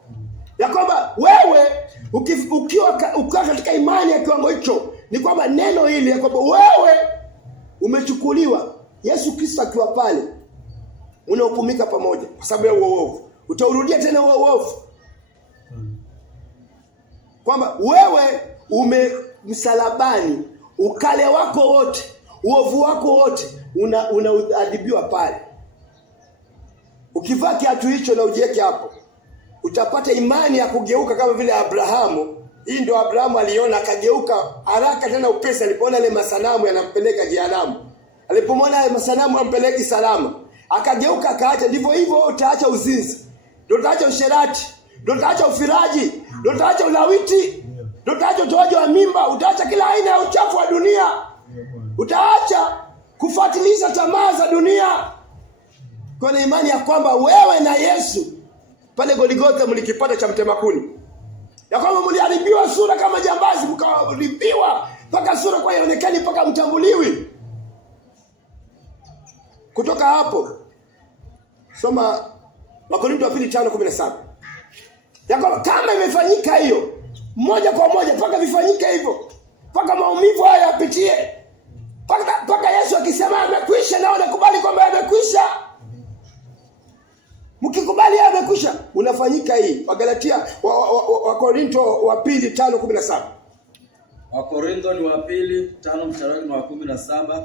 ya kwamba wewe ukiwa katika imani ya kiwango hicho, ni kwamba neno hili ya kwamba wewe umechukuliwa, Yesu Kristo akiwa pale, unahukumika pamoja kwa sababu ya uovu. Utaurudia tena uovu, kwamba wewe msalabani, ukale wako wote, uovu wako wote unaadhibiwa pale. Ukivaa kiatu hicho na ujiweke hapo, utapata imani ya kugeuka kama vile Abrahamu. Hii ndio Abrahamu aliona, akageuka haraka tena upesi alipoona ile masanamu yanampeleka jehanamu. Alipomwona ile masanamu yampeleki salama, akageuka akaacha. Ndivyo hivyo utaacha uzinzi, ndio utaacha usherati, ndio utaacha ufiraji, ndio utaacha ulawiti, ndio utaacha utoaji wa mimba, utaacha kila aina ya uchafu wa dunia. Utaacha kufuatilia tamaa za dunia. Kwa na imani ya kwamba wewe na Yesu pale Golgotha mlikipata cha mtema kuni, ya kwamba mliharibiwa sura kama jambazi, mkaharibiwa mpaka sura kwa ionekani mpaka mtambuliwi. Kutoka hapo soma Wakorintho wa 5:17. Ya kwamba kama imefanyika hiyo moja kwa moja, mpaka vifanyike hivyo, mpaka maumivu haya yapitie, mpaka Yesu akisema amekwisha, nao nakubali kwamba amekwisha. Mkikubali amekwisha, unafanyika hii. Wagalatia Wakorintho wa 2:5-17. Wakorintho ni wa 2:5-17.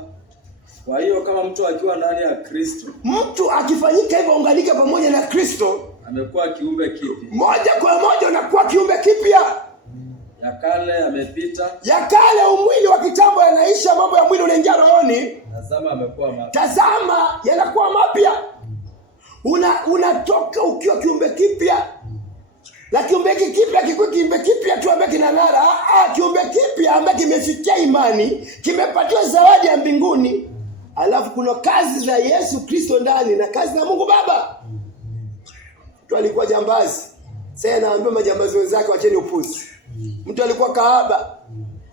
Kwa hiyo kama mtu akiwa ndani ya Kristo, mtu akifanyika hivyo, unganika pamoja na Kristo, amekuwa kiumbe kipya. Moja kwa moja unakuwa kiumbe kipya. Ya kale yamepita, ya kale, umwili wa kitambo yanaisha, mambo ya mwili unaingia rohoni. Tazama amekuwa mapya. Tazama yanakuwa mapya. Unatoka ukiwa kiumbe kipya. La kiumbe kipya kikuwa kiumbe kipya tu ambaye kinang'ara. Kiumbe kipya ambaye kimefikia imani, kimepatiwa zawadi ya mbinguni. Alafu kuna kazi za Yesu Kristo ndani na kazi za Mungu Baba. Mtu alikuwa jambazi, sasa anaambia majambazi wenzake wacheni upuzi. Mtu alikuwa kahaba,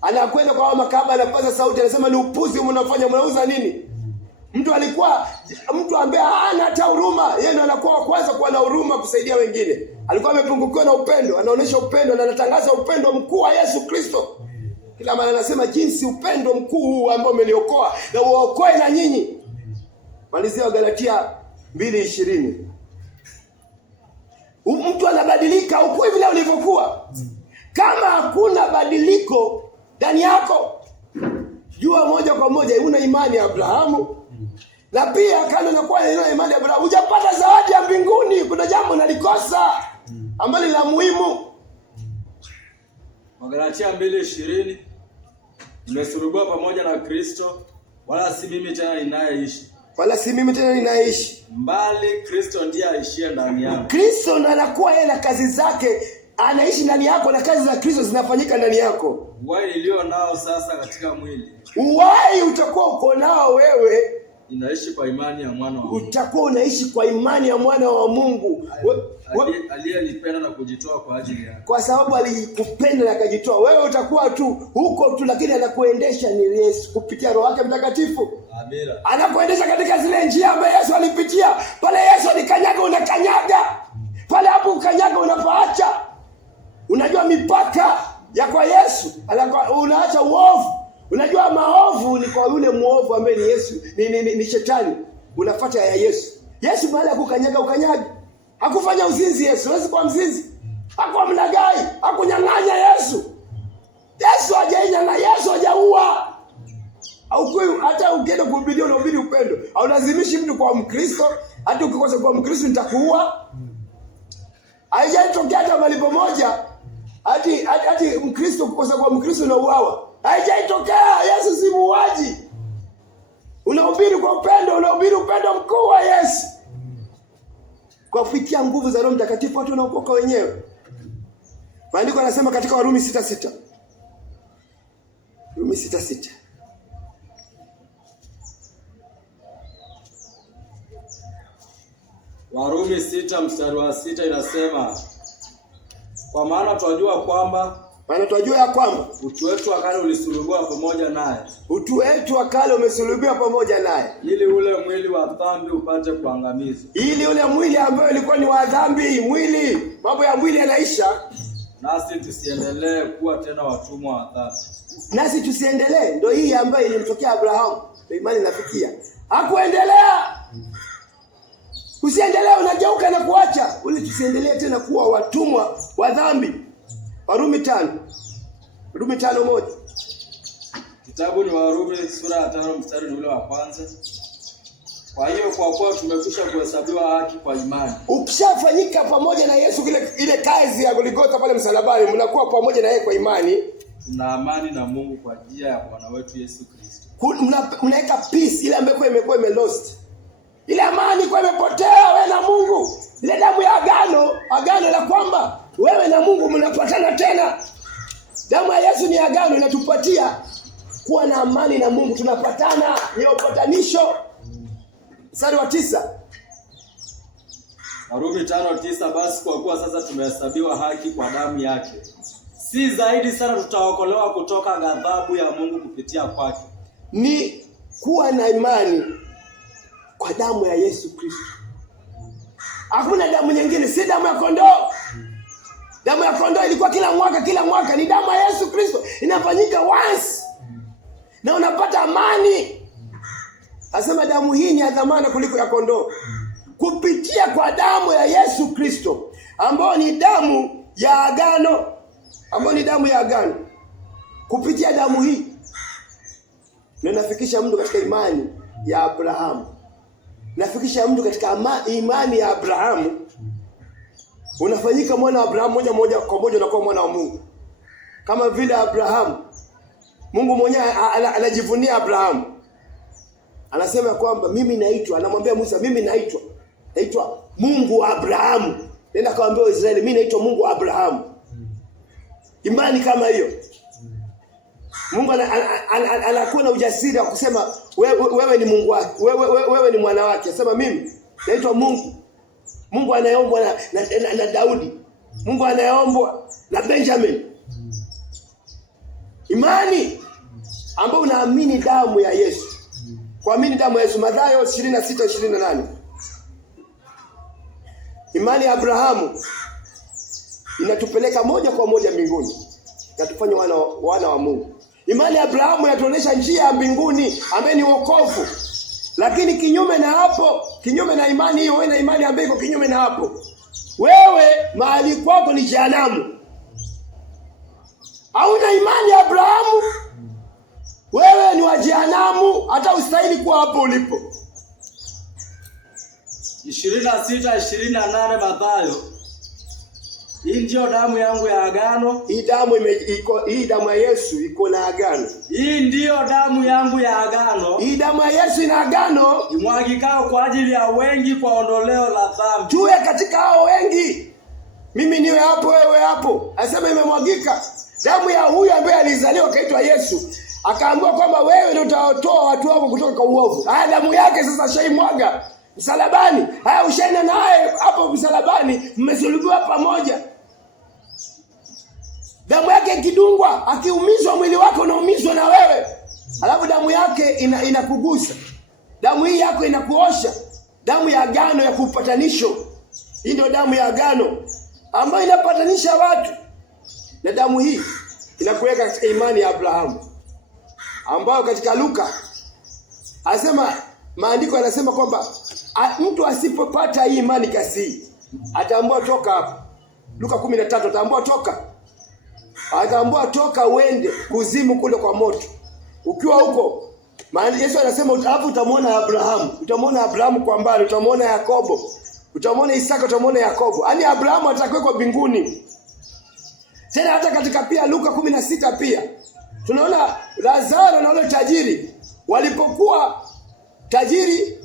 anakwenda kwa makahaba, anapaza sauti, anasema ni upuzi mnafanya, mnauza nini? Mtu ambaye hana hata huruma, yeye ndo anakuwa kwanza kuwa na huruma kusaidia wengine. Alikuwa amepungukiwa na upendo, anaonesha upendo na anatangaza upendo mkuu wa Yesu Kristo. Kila mara anasema jinsi upendo mkuu huu ambao umeniokoa na uokoe na nyinyi. Malizia Wagalatia 2:20. Mtu anabadilika huko hivi leo ulivyokuwa. Kama hakuna badiliko ndani yako, jua moja kwa moja una imani ya Abrahamu. Na pia kando na kuwa una imani ya Abrahamu, hujapata zawadi ya mbinguni. Kuna jambo nalikosa ambalo la muhimu. Wagalatia 2:20. Nimesulubiwa pamoja na Kristo, wala si mimi tena ninayeishi. Wala si mimi tena ninaishi, mbali Kristo ndiye aishie ndani yangu. Kristo ndo anakuwa yeye na kazi zake, anaishi ndani yako na kazi za Kristo zinafanyika ndani yako. Uhai nilio nao sasa katika mwili, uhai utakuwa uko nao wewe, inaishi kwa imani ya mwana wa Mungu. Utakuwa unaishi kwa imani ya mwana wa Mungu aliyenipenda na kujitoa kwa ajili yako. Kwa sababu alikupenda na akajitoa. Wewe utakuwa tu huko tu, lakini anakuendesha ni Yesu kupitia Roho yake Mtakatifu. Amina. Anakuendesha katika zile njia ambazo Yesu alipitia. Pale Yesu alikanyaga, unakanyaga. Pale hapo ukanyaga, unapaacha. Unajua mipaka ya kwa Yesu. Unaacha uovu. Unajua maovu ni kwa yule muovu ambaye ni Yesu, ni shetani. Unafuata ya Yesu. Yesu baada ya kukanyaga ukanyaga. Hakufanya uzinzi Yesu, huwezi kuwa mzinzi. Hakuwa mlagai, hakunyang'anya Yesu. Yesu hajainyang'anya, Yesu hajaua. Au kwa hata ukienda kuhubiri unahubiri upendo. Haulazimishi mtu kwa Mkristo, hata ukikosa kwa Mkristo nitakuua. Haijatokea hata mahali pamoja. Hadi Mkristo kukosa kwa Mkristo na uawa. Haijaitokea. Yesu si muuaji. Unahubiri kwa upendo, unahubiri upendo mkuu wa Yesu. Kwa kufikia nguvu za Roho Mtakatifu watu wanaokoka wenyewe. Maandiko yanasema katika Warumi 6:6. Warumi 6:6. Warumi 6 mstari wa 6 inasema, kwa maana tunajua ya kwamba utu wetu wa kale ulisulubiwa pamoja naye. Utu wetu wa kale umesulubiwa pamoja naye, ili ule mwili wa dhambi upate kuangamizwa. Ili ule mwili ambao ulikuwa ni wa dhambi, mambo ya mwili yanaisha. Nasi tusiendelee kuwa tena watumwa wa dhambi. Nasi tusiendelee, ndio hii ambayo ilimtokea Abrahamu. Imani inafikia. Hakuendelea. Usiendelee, unageuka na kuacha. Uli tusiendelee tena kuwa watumwa wa dhambi. Warumi 5:1. Kitabu ni Warumi sura ya 5 mstari ule wa kwanza. Kwa hiyo kwa kuwa tumekwisha kuhesabiwa haki kwa imani. Ukishafanyika pamoja na Yesu ile kazi ya Golgotha pale msalabani, mnakuwa pamoja na yeye kwa imani. Tuna amani na Mungu kwa njia ya Bwana wetu Yesu Kristo. Mnaweka peace ile ambayo imekuwa imelost. Ile amani kwa imepotea wewe na Mungu. Ile damu ya agano la kwamba wewe na Mungu mnapatana tena. Damu ya Yesu ni agano, inatupatia kuwa na amani na Mungu, tunapatana, ni upatanisho. Mstari wa 9. Warumi 5:9, basi kwa kuwa sasa tumehesabiwa haki kwa damu yake, si zaidi sana tutaokolewa kutoka ghadhabu ya Mungu kupitia kwake. Ni kuwa na imani kwa damu ya Yesu Kristo. Hakuna damu nyingine, si damu ya kondoo. Damu ya kondoo ilikuwa kila mwaka, ni damu ya Yesu Kristo inafanyika once. Na unapata amani. Asema damu hii ni ya dhamana kuliko ya kondoo. Kupitia kwa damu ya Yesu Kristo, ambayo ni damu ya agano. Kupitia damu hii na nafikisha mtu katika imani ya Abrahamu. Nafikisha mtu katika imani ya Abrahamu. Unafanyika mwana wa Abrahamu moja kwa moja, unakuwa mwana wa Mungu. Kama vile Abrahamu, Mungu mwenyewe anajivunia Abrahamu. Anasema kwamba anamwambia Musa, mimi naitwa Mungu wa Abrahamu. Nenda kawaambia Israeli, mimi naitwa Mungu wa Abrahamu. Imani kama hiyo. Mungu anakuwa na ujasiri wa kusema wewe ni Mungu wake, wewe ni mwana wake. Anasema mimi naitwa Mungu. Mungu anayeombwa na Daudi. Mungu anayeombwa na Benjamin. Imani ambayo unaamini damu ya Yesu. Kuamini damu ya Yesu. Mathayo 26:28. Imani ya Abrahamu inatupeleka moja kwa moja mbinguni. Inatufanya wana wa Mungu. Imani ya Abrahamu inatuonyesha njia ya mbinguni ambayo ni wokovu. Lakini kinyume na imani hiyo, wewe na imani ambayo iko kinyume na hapo, wewe mahali kwako ni jehanamu. Hauna imani ya Abrahamu, wewe ni wa jehanamu, hata ustahili kuwa hapo ulipo. 26:28 Mathayo. Hii ndio damu yangu ya agano. Hii damu ya Yesu iko na agano. Hii ndio damu yangu ya agano. Hii damu ya Yesu ina agano, imwagikao kwa ajili ya wengi kwa ondoleo la dhambi. Tuwe katika hao wengi. Mimi niwe hapo, wewe hapo. Anasema imemwagika damu ya huyu ambaye alizaliwa kaitwa Yesu. Akaambiwa kwamba wewe ndio utatoa watu wako kutoka kwa uovu. Damu yake sasa shaimwaga msalabani. Ushaenda naye hapo msalabani, mmesulubiwa pamoja. Damu yake ikidungwa, akiumizwa mwili wako unaumizwa na wewe. Alafu damu yake inakugusa. Damu hii yako inakuosha. Damu ya agano ya kupatanisho. Hii ndio damu ya agano ambayo inapatanisha watu. Na damu hii inakuweka katika imani ya Abrahamu, ambayo katika Luka maandiko yanasema kwamba mtu asipopata hii imani kasi ataambiwa toka hapa. Luka 13 ataambiwa toka uende kuzimu kule kwa moto. Ukiwa huko, maana Yesu anasema hapo utamwona Abrahamu kwa mbali, utamwona Yakobo, utamwona Isaka, utamwona Yakobo. Yaani Abrahamu atakuwa mbinguni. Tena hata katika pia Luka 16 pia Tunaona Lazaro na yule tajiri walipokuwa tajiri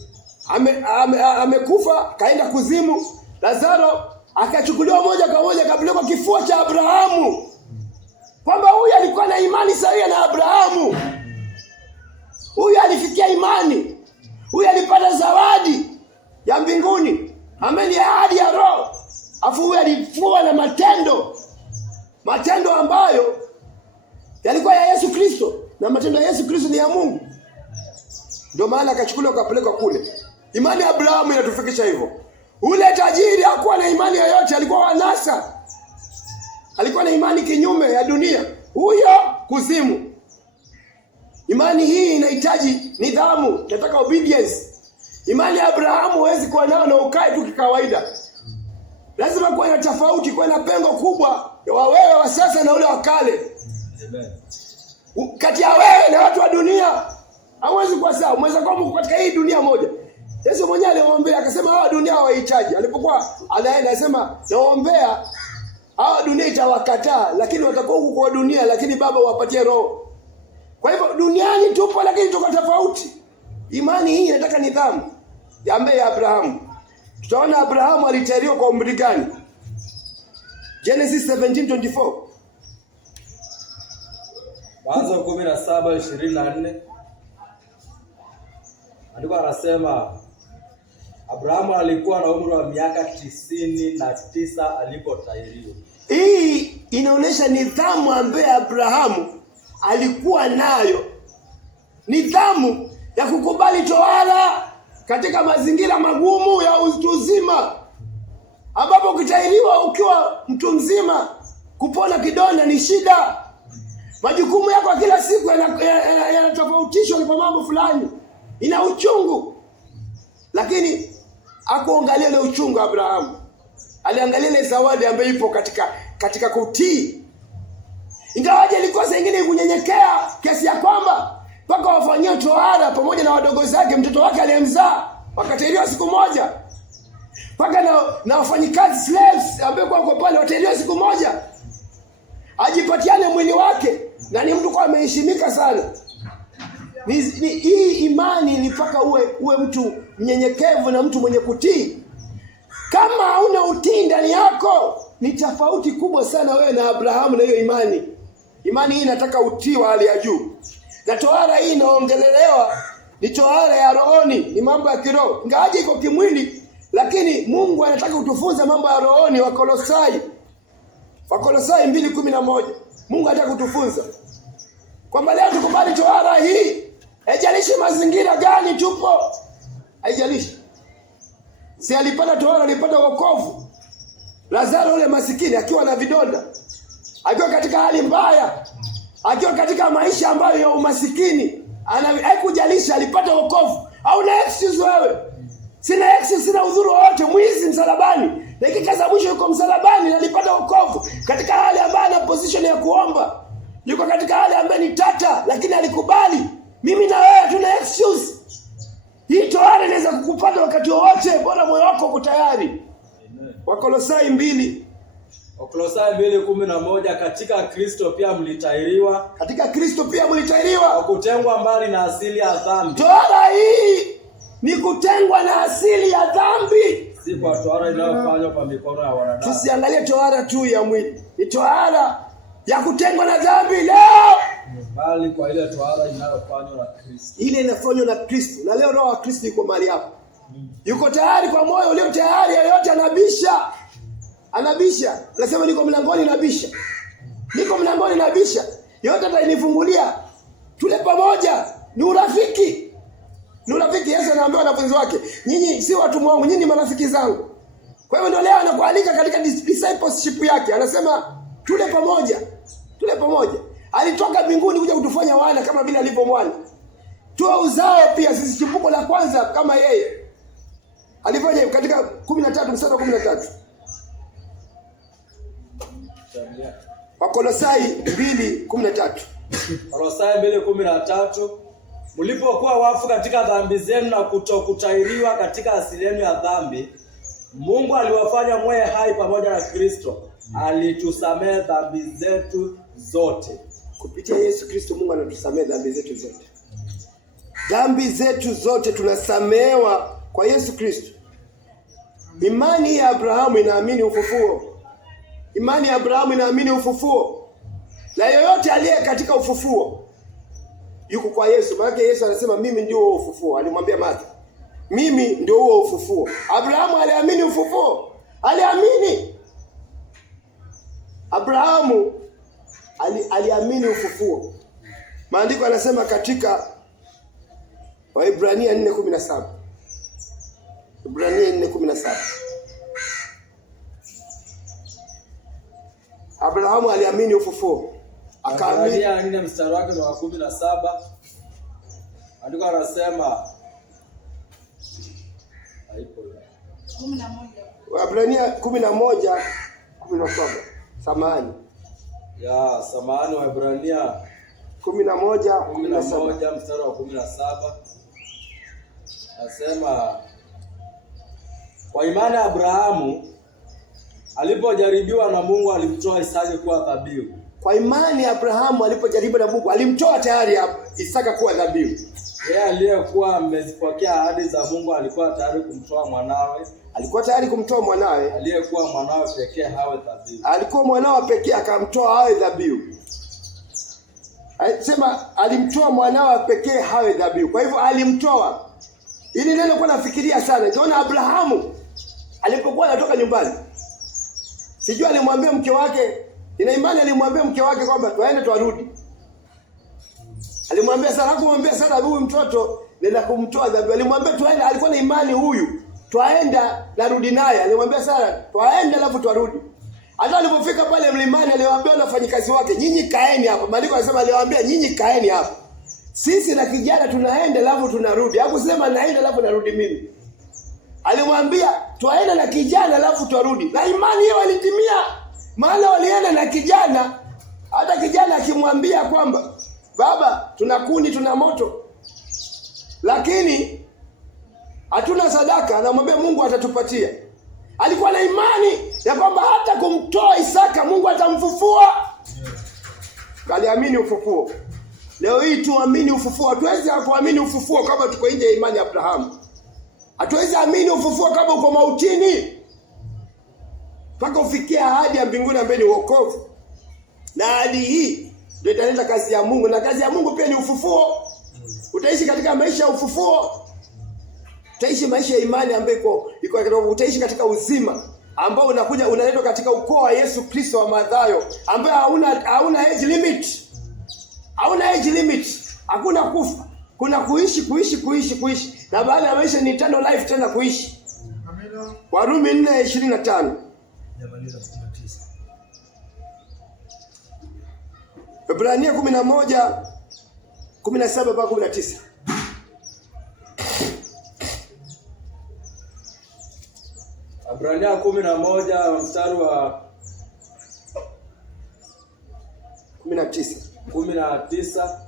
amekufa kaenda kuzimu, Lazaro akachukuliwa moja kwa moja akapelekwa kifua cha Abrahamu, kwamba huyu alikuwa na imani sahihi na Abrahamu. Huyu alifikia imani, huyu alipata zawadi ya mbinguni ambaye ni ahadi ya Roho. Afu huyu alifua na matendo ambayo yalikuwa ya Yesu Kristo, na matendo ya Yesu Kristo ni ya Mungu. Ndio maana akachukuliwa akapelekwa kule. Imani ya Abrahamu inatufikisha hivyo. Ule tajiri hakuwa na imani yoyote, alikuwa wanasa. Alikuwa na imani kinyume ya dunia. Huyo kuzimu. Imani hii inahitaji nidhamu, inataka obedience. Imani ya Abrahamu huwezi kuwa nayo na ukae tu kikawaida. Lazima kuwe na tofauti, kuwe na pengo kubwa wa wewe wa sasa na ule wa kale. Amen. Kati ya wewe na watu wa dunia hauwezi kuwa sawa. Mweza kwa katika hii dunia moja. Yesu mwenyewe aliwaombea akasema hawa dunia hawahitaji. Alipokuwa anaenda akasema naombea hawa dunia itawakataa, lakini watakuwa huko kwa dunia, lakini Baba wapatie Roho. Kwa hivyo duniani tupo lakini tuko tofauti. Imani hii inataka nidhamu ya Abrahamu. Tutaona Abrahamu alitahiriwa kwa umri gani? Genesis 17:24. Mwanzo 17:24. Andiko anasema Abrahamu alikuwa na umri wa miaka 99 alipotahiriwa. Hii inaonyesha nidhamu ambayo Abrahamu alikuwa nayo. Nidhamu ya kukubali tohara katika mazingira magumu ya utu uzima, ambapo ukitahiriwa ukiwa mtu mzima, kupona kidonda ni shida. Majukumu yako kila siku yanatofautishwa kwa mambo fulani, ina uchungu. Lakini hakuangalia ile uchungu. Abrahamu aliangalia ile zawadi ambayo ipo katika kutii. Ingawaje ilikuwa saa nyingine kunyenyekea kiasi ya kwamba mpaka wafanyie tohara pamoja na wadogo zake, mtoto wake aliyemzaa wakatahiriwa siku moja. Mpaka na wafanyikazi slaves ambao kwa pale watahiriwa siku moja. Ajipatiane mwili wake, na ni mtu kwa ameheshimika sana. Hii imani ni mpaka uwe mtu mnyenyekevu na mtu mwenye kutii. Kama hauna utii ndani yako, ni tofauti kubwa sana wewe na Abrahamu na hiyo imani. Imani hii inataka utii wa hali ya juu. Na tohara hii inaongelelewa ni tohara ya rohoni, ni mambo ya kiroho. Ingawaje iko kimwili, lakini Mungu anataka kutufunza mambo ya rohoni. Wakolosai 2:11. Mungu anataka kutufunza kwamba leo tukubali tohara hii. Haijalishi mazingira gani tupo. Haijalishi. Si alipata tohara, alipata wokovu. Lazaro yule masikini akiwa na vidonda, akiwa katika hali mbaya, akiwa katika maisha ambayo ya umasikini, haikujalisha alipata wokovu. Au na excuse wewe? Sina excuse, sina udhuru wote, mwizi msalabani. Dakika za mwisho yuko msalabani na alipata wokovu katika hali ambayo ana position ya kuomba. Yuko katika hali ambayo ni tata, lakini alikubali. Mimi na wewe tuna excuse. Hii tohara inaweza kukupata wakati wowote, bora moyo wako uko tayari. Amen. Wakolosai 2:11, katika Kristo pia mlitahiriwa. Katika Kristo pia mlitahiriwa, kutengwa mbali na asili ya dhambi. Tohara hii ni kutengwa na asili ya dhambi. Si kwa tohara inayofanywa kwa mikono ya wanadamu. Tusiangalie tohara tu ya mwili. Ni tohara ya kutengwa na dhambi leo. Bali kwa ile tohara inayofanywa na Kristo. Ile inafanywa na Kristo. Na leo Roho wa Kristo yuko mahali hapo. Yuko tayari, kwa moyo ulio tayari. Yeyote anabisha. Nasema niko mlangoni nabisha. Niko mlangoni nabisha. Yeyote atanifungulia. Tule pamoja. Ni urafiki. Ni urafiki. Yesu anaambia wanafunzi wake, nyinyi si watu wangu, nyinyi marafiki zangu. Kwa hivyo ndio leo anakualika katika discipleship yake. Anasema tule pamoja. Tule pamoja. Alitoka mbinguni kuja kutufanya wana kama vile alivyo mwana. Tuwe uzao pia sisi, chimbuko la kwanza kama yeye. Alifanya katika 13:13. Wakolosai 2:13. Wakolosai 2:13. Mlipokuwa wafu katika dhambi zenu na kutokutahiriwa katika asili yenu ya dhambi, Mungu aliwafanya mwe hai pamoja na Kristo. Alitusamehe dhambi zetu zote. Kupitia Yesu Kristo Mungu anatusamehe dhambi zetu zote. Dhambi zetu zote tunasamehewa kwa Yesu Kristo. Imani ya Abrahamu inaamini ufufuo. Imani ya Abrahamu inaamini ufufuo. Na yoyote aliye katika ufufuo yuko kwa Yesu. Maana Yesu anasema mimi ndio huo ufufuo. Alimwambia Martha, mimi ndio huo ufufuo. Abrahamu aliamini ufufuo. Aliamini. Abrahamu aliamini ufufuo. Maandiko yanasema katika Waebrania 4:17. Waebrania 4:17. Abrahamu aliamini ufufuo. Akaamini. Waebrania 4 mstari wake wa 17. Andiko anasema haipo. 11. Waebrania 11:17. Samahani. Ya, samahani, Waebrania 11:17 mstari wa 17. Nasema kwa imani Abrahamu alipojaribiwa na Mungu alimtoa Isaka kuwa dhabihu. Kwa imani Abrahamu alipojaribiwa na Mungu alimtoa tayari Isaka kuwa dhabihu. Yeye aliyekuwa amezipokea ahadi za Mungu alikuwa tayari kumtoa mwanawe. Alikuwa tayari kumtoa mwanawe aliyekuwa mwanawe pekee hawe dhabihu. Alikuwa mwanawe pekee akamtoa hawe dhabihu. Alisema alimtoa mwanawe pekee hawe dhabihu. Kwa hivyo alimtoa. Hili neno kwa nafikiria sana. Unaona Abrahamu alipokuwa anatoka nyumbani, sijui alimwambia mke wake, ina imani alimwambia mke wake kwamba tuende tuarudi. Alimwambia Sara, kumwambia Sara huyu mtoto nenda kumtoa dhabihu. Alimwambia tuende, alikuwa na imani huyu. Twaenda narudi naye. Alimwambia Sara, twaenda alafu twarudi. Hata alipofika pale mlimani aliwaambia wafanyikazi wake, nyinyi kaeni hapa. Maandiko yanasema aliwaambia nyinyi kaeni hapa. Sisi na kijana tunaenda alafu tunarudi. Hakusema naenda alafu narudi mimi. Alimwambia twaenda na kijana alafu twarudi. Na imani hiyo ilitimia. Maana walienda na kijana, hata kijana akimwambia kwamba baba tuna kuni tuna moto, lakini hatuna sadaka, anamwambia Mungu atatupatia. Alikuwa na imani ya kwamba hata kumtoa Isaka Mungu atamfufua. Aliamini ufufuo. Leo hii tuamini ufufuo. Hatuwezi kuamini ufufuo kama tuko nje ya imani ya Abrahamu. Hatuwezi amini ufufuo kama uko mautini. Mpaka ufikie ahadi ya mbinguni ambayo ni wokovu. Na ahadi hii ndio italeta kazi ya Mungu, na kazi ya Mungu pia ni ufufuo. Utaishi katika maisha ya ufufuo. Utaishi maisha ya imani ambayo utaishi katika uzima ambao unakuja unaletwa katika ukoo wa Yesu Kristo wa Mathayo, ambaye hauna age limit. Hauna age limit. Hakuna kufa. Kuna kuishi. Na baada ya maisha ni eternal life tena kuishi. Amina. Warumi 4:25. Jamaliza 19. Waebrania 11:17 mpaka 19. Waebrania 11 mstari wa 19.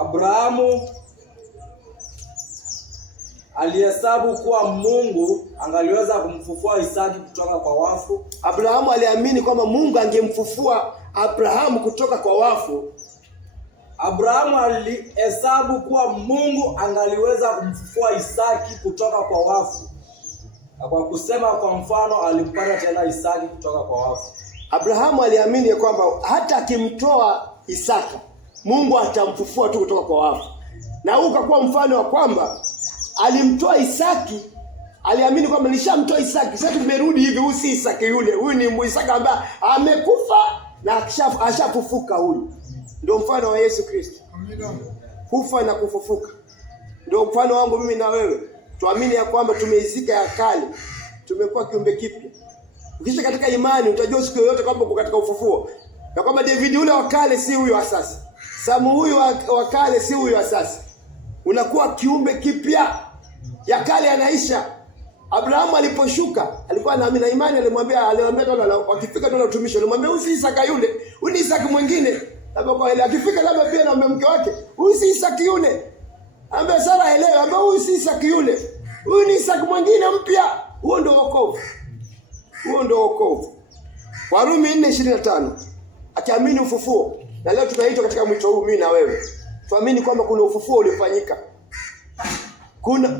Abrahamu alihesabu kuwa Mungu angaliweza kumfufua Isaki kutoka kwa wafu. Abrahamu aliamini kwamba Mungu angemfufua Abrahamu kutoka kwa wafu. Abrahamu alihesabu kuwa Mungu angaliweza kumfufua Isaki kutoka kwa wafu. Na kwa kusema kwa mfano alimpata tena Isaki kutoka kwa wafu. Abrahamu aliamini kwamba hata akimtoa Isaka Mungu atamfufua tu kutoka kwa wafu. Na huu ukakuwa mfano wa kwamba alimtoa Isaki, aliamini kwamba nishamtoa Isaki, sasa tumerudi hivi, huyu si Isaki yule, huyu ni Isaka ambaye amekufa na ashafufuka huyu. Ndio mfano wa Yesu Kristo. Amina. Kufa na kufufuka. Ndio mfano wangu mimi na wewe. Tuamini ya kwamba tumeizika ya kale, tumekuwa kiumbe kipya. Ukisha katika imani utajua siku yoyote kwamba uko katika ufufuo. Na kwamba David yule wa kale si huyu wa sasa. Samu huyu wa kale si huyu wa sasa. Unakuwa kiumbe kipya. Ya kale yanaisha. Abrahamu aliposhuka, alikuwa na imani, alimwambia tena wakifika tena utumishi, alimwambia huyu si Isaka yule, huyu ni Isaka mwingine. Labda kwa ile akifika labda pia na mke wake, huyu si Isaka yule. Ambaye Sara elewe, ambaye huyu si Isaka yule. Huyu ni Isaka mwingine mpya. Huo ndio wokovu. Warumi 4:25. Akiamini ufufuo. Na leo tunaitwa katika mwito huu mimi na wewe. Tuamini kwamba kuna ufufuo ulifanyika.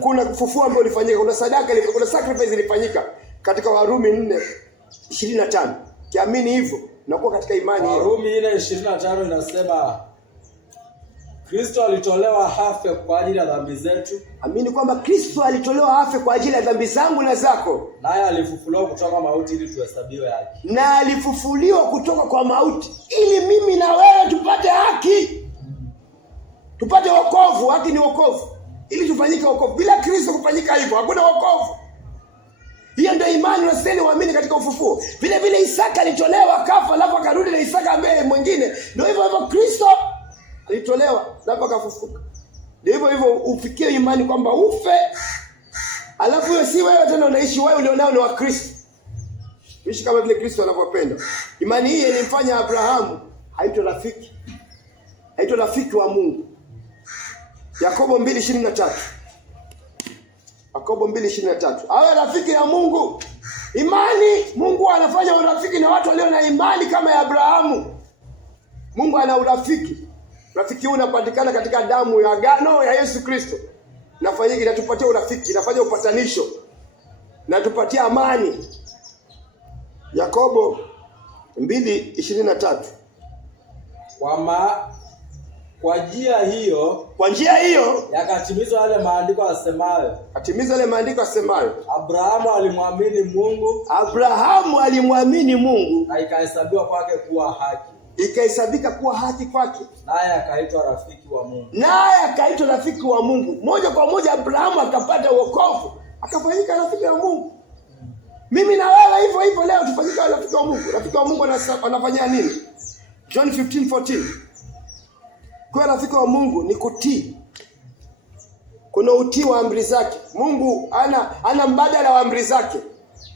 Kuna ufufuo ambao ulifanyika, kuna sadaka ilifanyika, kuna sacrifice ilifanyika katika Warumi 4:25. Kiamini hivyo na kuwa katika imani hiyo. Warumi 4:25 inasema Kristo alitolewa hafe kwa ajili ya dhambi zetu. Amini kwamba Kristo alitolewa hafe kwa ajili ya dhambi zangu na zako. Naye alifufuliwa kutoka mauti ili tuhesabiwe haki. Na alifufuliwa kutoka kwa mauti ili mimi na wewe tupate haki. Tupate wokovu. Haki ni wokovu. Ili tufanyike wokovu. Bila Kristo kufanyika hivyo hakuna wokovu. Hiyo ndio imani unastahili uamini katika ufufuo. Vile vile Isaka alitolewa kafa alafu akarudi na Isaka ambaye mwingine. Ndio hivyo hivyo Kristo alitolewa alafu akafufuka. Ndio hivyo hivyo ufikie imani kwamba ufe alafu hiyo si wewe tena unaishi, wewe ulionao ni wa Kristo. Ishi kama vile Kristo anavyopenda. Imani hii ilimfanya Abrahamu haitwa rafiki. Haitwa rafiki wa Mungu. Yakobo 2:23. Yakobo 2:23. Awe rafiki ya Mungu. Imani, Mungu anafanya urafiki na watu walio na imani kama ya Abrahamu. Mungu ana urafiki. Rafiki huu unapatikana katika damu ya agano ya Yesu Kristo. Nafanyika inatupatia urafiki, inafanya upatanisho. Inatupatia amani. Yakobo 2:23. Kwa njia hiyo yakatimizwa yale maandiko yasemayo. Atimiza yale maandiko yasemayo. Abrahamu alimwamini Mungu. Na ikahesabiwa kwake kuwa haki. Ikahesabika kuwa haki kwake. Naye akaitwa rafiki wa Mungu. Moja kwa moja Abrahamu akapata wokovu. Akafanyika rafiki wa Mungu. Mimi na wewe hivyo hivyo leo tufanyika rafiki wa Mungu. Rafiki wa Mungu anafanya nini? John 15:14. Kwa rafiki wa Mungu ni kutii. Kuna utii wa amri zake. Mungu ana mbadala wa amri zake.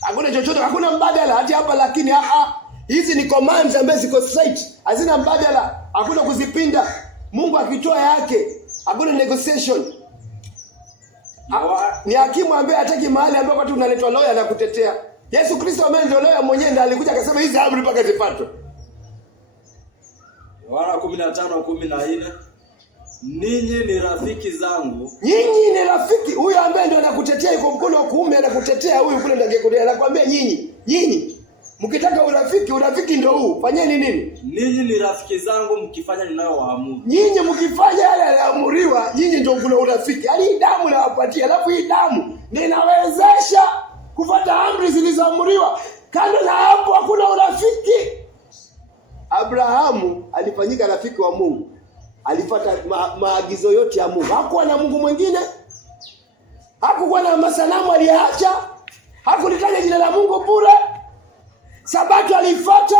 Hakuna chochote, hakuna mbadala hata hapa, lakini hizi ni commands ambazo ziko straight. Hazina mbadala, hakuna kuzipinda. Mungu akitoa yake, hakuna negotiation. Ni hakimu ambaye hataki mahali ambapo watu unaletwa lawyer na kutetea. Yesu Kristo ambaye ndio lawyer mwenyewe ndiye alikuja akasema hizi amri mpaka zifuatwe. Yohana 15:14. Ninyi ni rafiki zangu. Nyinyi ni rafiki. Huyo ambaye ndio anakutetea yuko mkono wa kuume anakutetea, huyu kule ndio angekutetea. Anakuambia nyinyi mkitaka urafiki ndio huu. Fanyeni nini? Ninyi ni rafiki zangu mkifanya ninayowaamuru. Nyinyi mkifanya yale yanayoamuriwa, nyinyi ndio kuna urafiki. Yaani hii damu nawapatia, alafu hii damu ndio inawezesha kufuata amri zilizoamuriwa. Kando na hapo hakuna urafiki. Abrahamu alifanyika rafiki wa Mungu. Alifuata maagizo yote ya Mungu. Hakuwa na Mungu mwingine. Hakuwa na masanamu aliacha. Hakulitaja jina la Mungu bure. Sabato alifuata.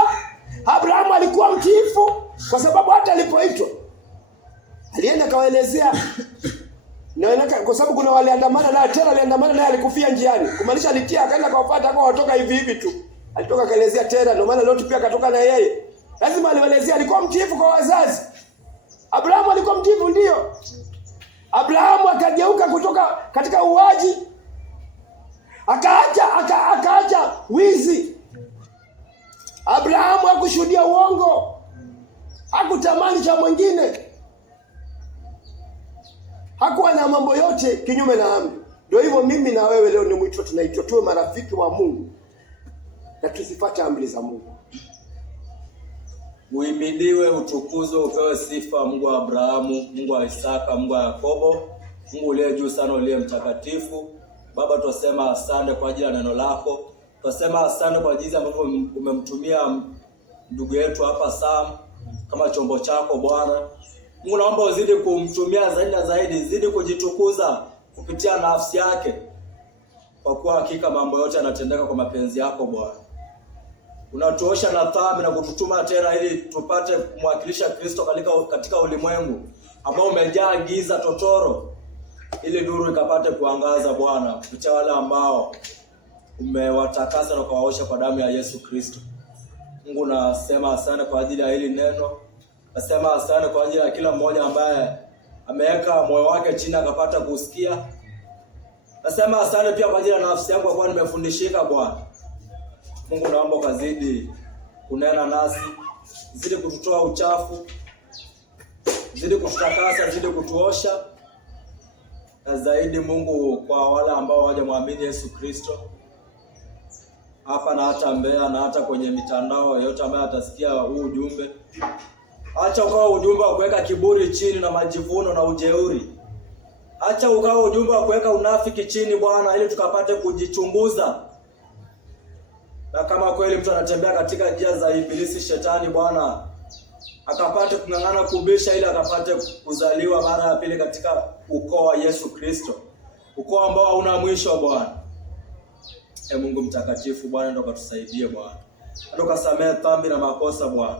Abrahamu alikuwa mtiifu kwa sababu hata alipoitwa alienda kawaelezea. Kwa sababu kuna waliandamana naye, Tera aliandamana naye, alikufia njiani. Kumaanisha alitia akaenda kawafuata, kwa watoka hivi tu. Alitoka kaelezea Tera, ndio maana Lot pia akatoka na yeye. Lazima alielezea, alikuwa mtiifu kwa wazazi. Abrahamu alikuwa mtiifu ndio. Abrahamu akageuka kutoka katika uwaji. Akaacha wizi. Abrahamu hakushuhudia uongo. Hakutamani cha mwingine. Hakuwa na mambo yote kinyume na amri. Ndio hivyo mimi na wewe leo ni mwito tunaitwa tuwe marafiki wa Mungu. Na tusifuate amri za Mungu. Uhimidiwe, utukuzwe, upewe sifa Mungu wa Abrahamu, Mungu wa Isaka, Mungu wa Yakobo, Mungu uliye juu sana, uliye mtakatifu. Baba, tunasema asante kwa ajili ya neno lako. Tunasema asante kwa jinsi ambavyo umemtumia ndugu yetu hapa Sam kama chombo chako Bwana. Mungu, naomba uzidi kumtumia zaidi na zaidi, zidi kujitukuza kupitia nafsi yake. Kwa kuwa hakika mambo yote yanatendeka kwa mapenzi yako Bwana. Unatuosha na dhambi na kututuma tena ili tupate kumwakilisha Kristo katika ulimwengu ambao umejaa giza totoro, ili nuru ikapate kuangaza Bwana kupitia wale ambao umewatakasa na kuwaosha kwa damu ya Yesu Kristo. Mungu, nasema asante kwa ajili ya hili neno. Nasema asante kwa ajili ya kila mmoja ambaye ameweka moyo wake chini akapata kusikia. Nasema asante pia kwa ajili ya nafsi yangu kwa kuwa nimefundishika Bwana. Mungu, naomba ukazidi kunena nasi, zidi kututoa uchafu, zidi kututakasa, zidi kutuosha. Na zaidi Mungu, kwa wale ambao hawajamwamini Yesu Kristo hapa na hata Mbeya na hata kwenye mitandao yote ambayo atasikia huu ujumbe, acha ukawa ujumbe wa kuweka kiburi chini na majivuno na ujeuri. Acha ukawa ujumbe wa kuweka unafiki chini Bwana, ili tukapate kujichunguza. Na kama kweli mtu anatembea katika njia za ibilisi shetani Bwana, akapate kung'ang'ana kubisha ili akapate kuzaliwa mara ya pili katika ukoo wa Yesu Kristo, ukoo ambao hauna mwisho Bwana. Mungu mtakatifu Bwana, ndio katusaidie Bwana. Ndio kasamehe dhambi na makosa Bwana.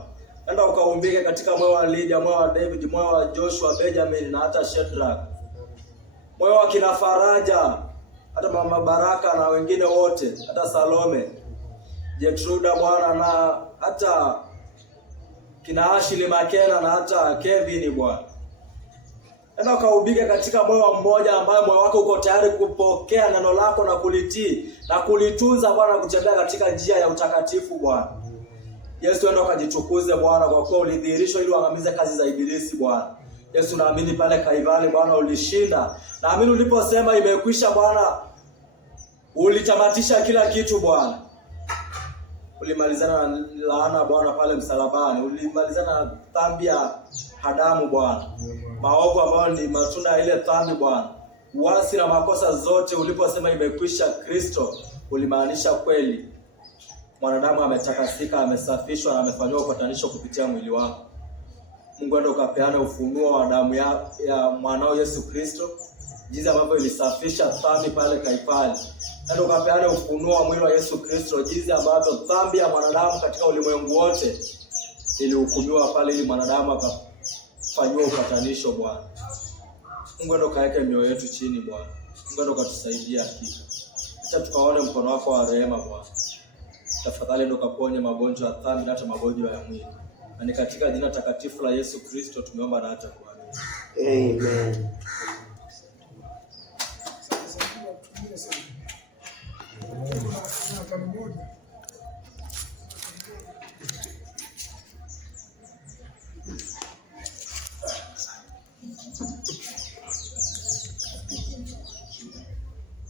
Ndio ukaumbike katika moyo wa Lydia, moyo wa David, moyo wa Joshua, Benjamin na hata Shadrach. Moyo wa kina Faraja, hata mama Baraka na wengine wote, hata Salome, Jetruda Bwana, na hata kina Ashley Makena na hata Kevin Bwana. Ndio kaubike katika moyo mmoja ambaye moyo wako uko tayari kupokea neno lako na kulitii na kulitunza Bwana, kutembea katika njia ya utakatifu Bwana. Yesu, ndio kajitukuze Bwana, kwa kuwa ulidhihirishwa ili uangamize kazi za ibilisi Bwana. Yesu, naamini pale Kalvari Bwana ulishinda. Naamini uliposema imekwisha Bwana, ulitamatisha kila kitu Bwana. Ulimalizana na laana Bwana pale msalabani. Ulimalizana na dhambi ya Adamu Bwana, maovu ambayo ni matunda ya ile dhambi Bwana, uasi na makosa zote. Uliposema imekwisha Kristo, ulimaanisha kweli mwanadamu ametakasika, amesafishwa na amefanywa upatanisho kupitia mwili wako. Mungu, ndio ukapeana ufunuo wa damu ya mwanao Yesu Kristo, jinsi ambavyo ilisafisha dhambi pale Kalvari. Ndio ukapeana ufunuo wa mwili wa Yesu Kristo, jinsi ambavyo dhambi ya mwanadamu katika ulimwengu wote ilihukumiwa pale, ili mwanadamu akafanywa upatanisho Bwana. Mungu, ndio kaweke mioyo yetu chini Bwana. Mungu, ndio katusaidia hakika. Acha tukaone mkono wako wa rehema Bwana. Tafadhali ndio kaponye magonjwa ya dhambi na hata magonjwa ya mwili. Na ni katika jina takatifu la Yesu Kristo tumeomba na hata kuamini. Amen. Sasa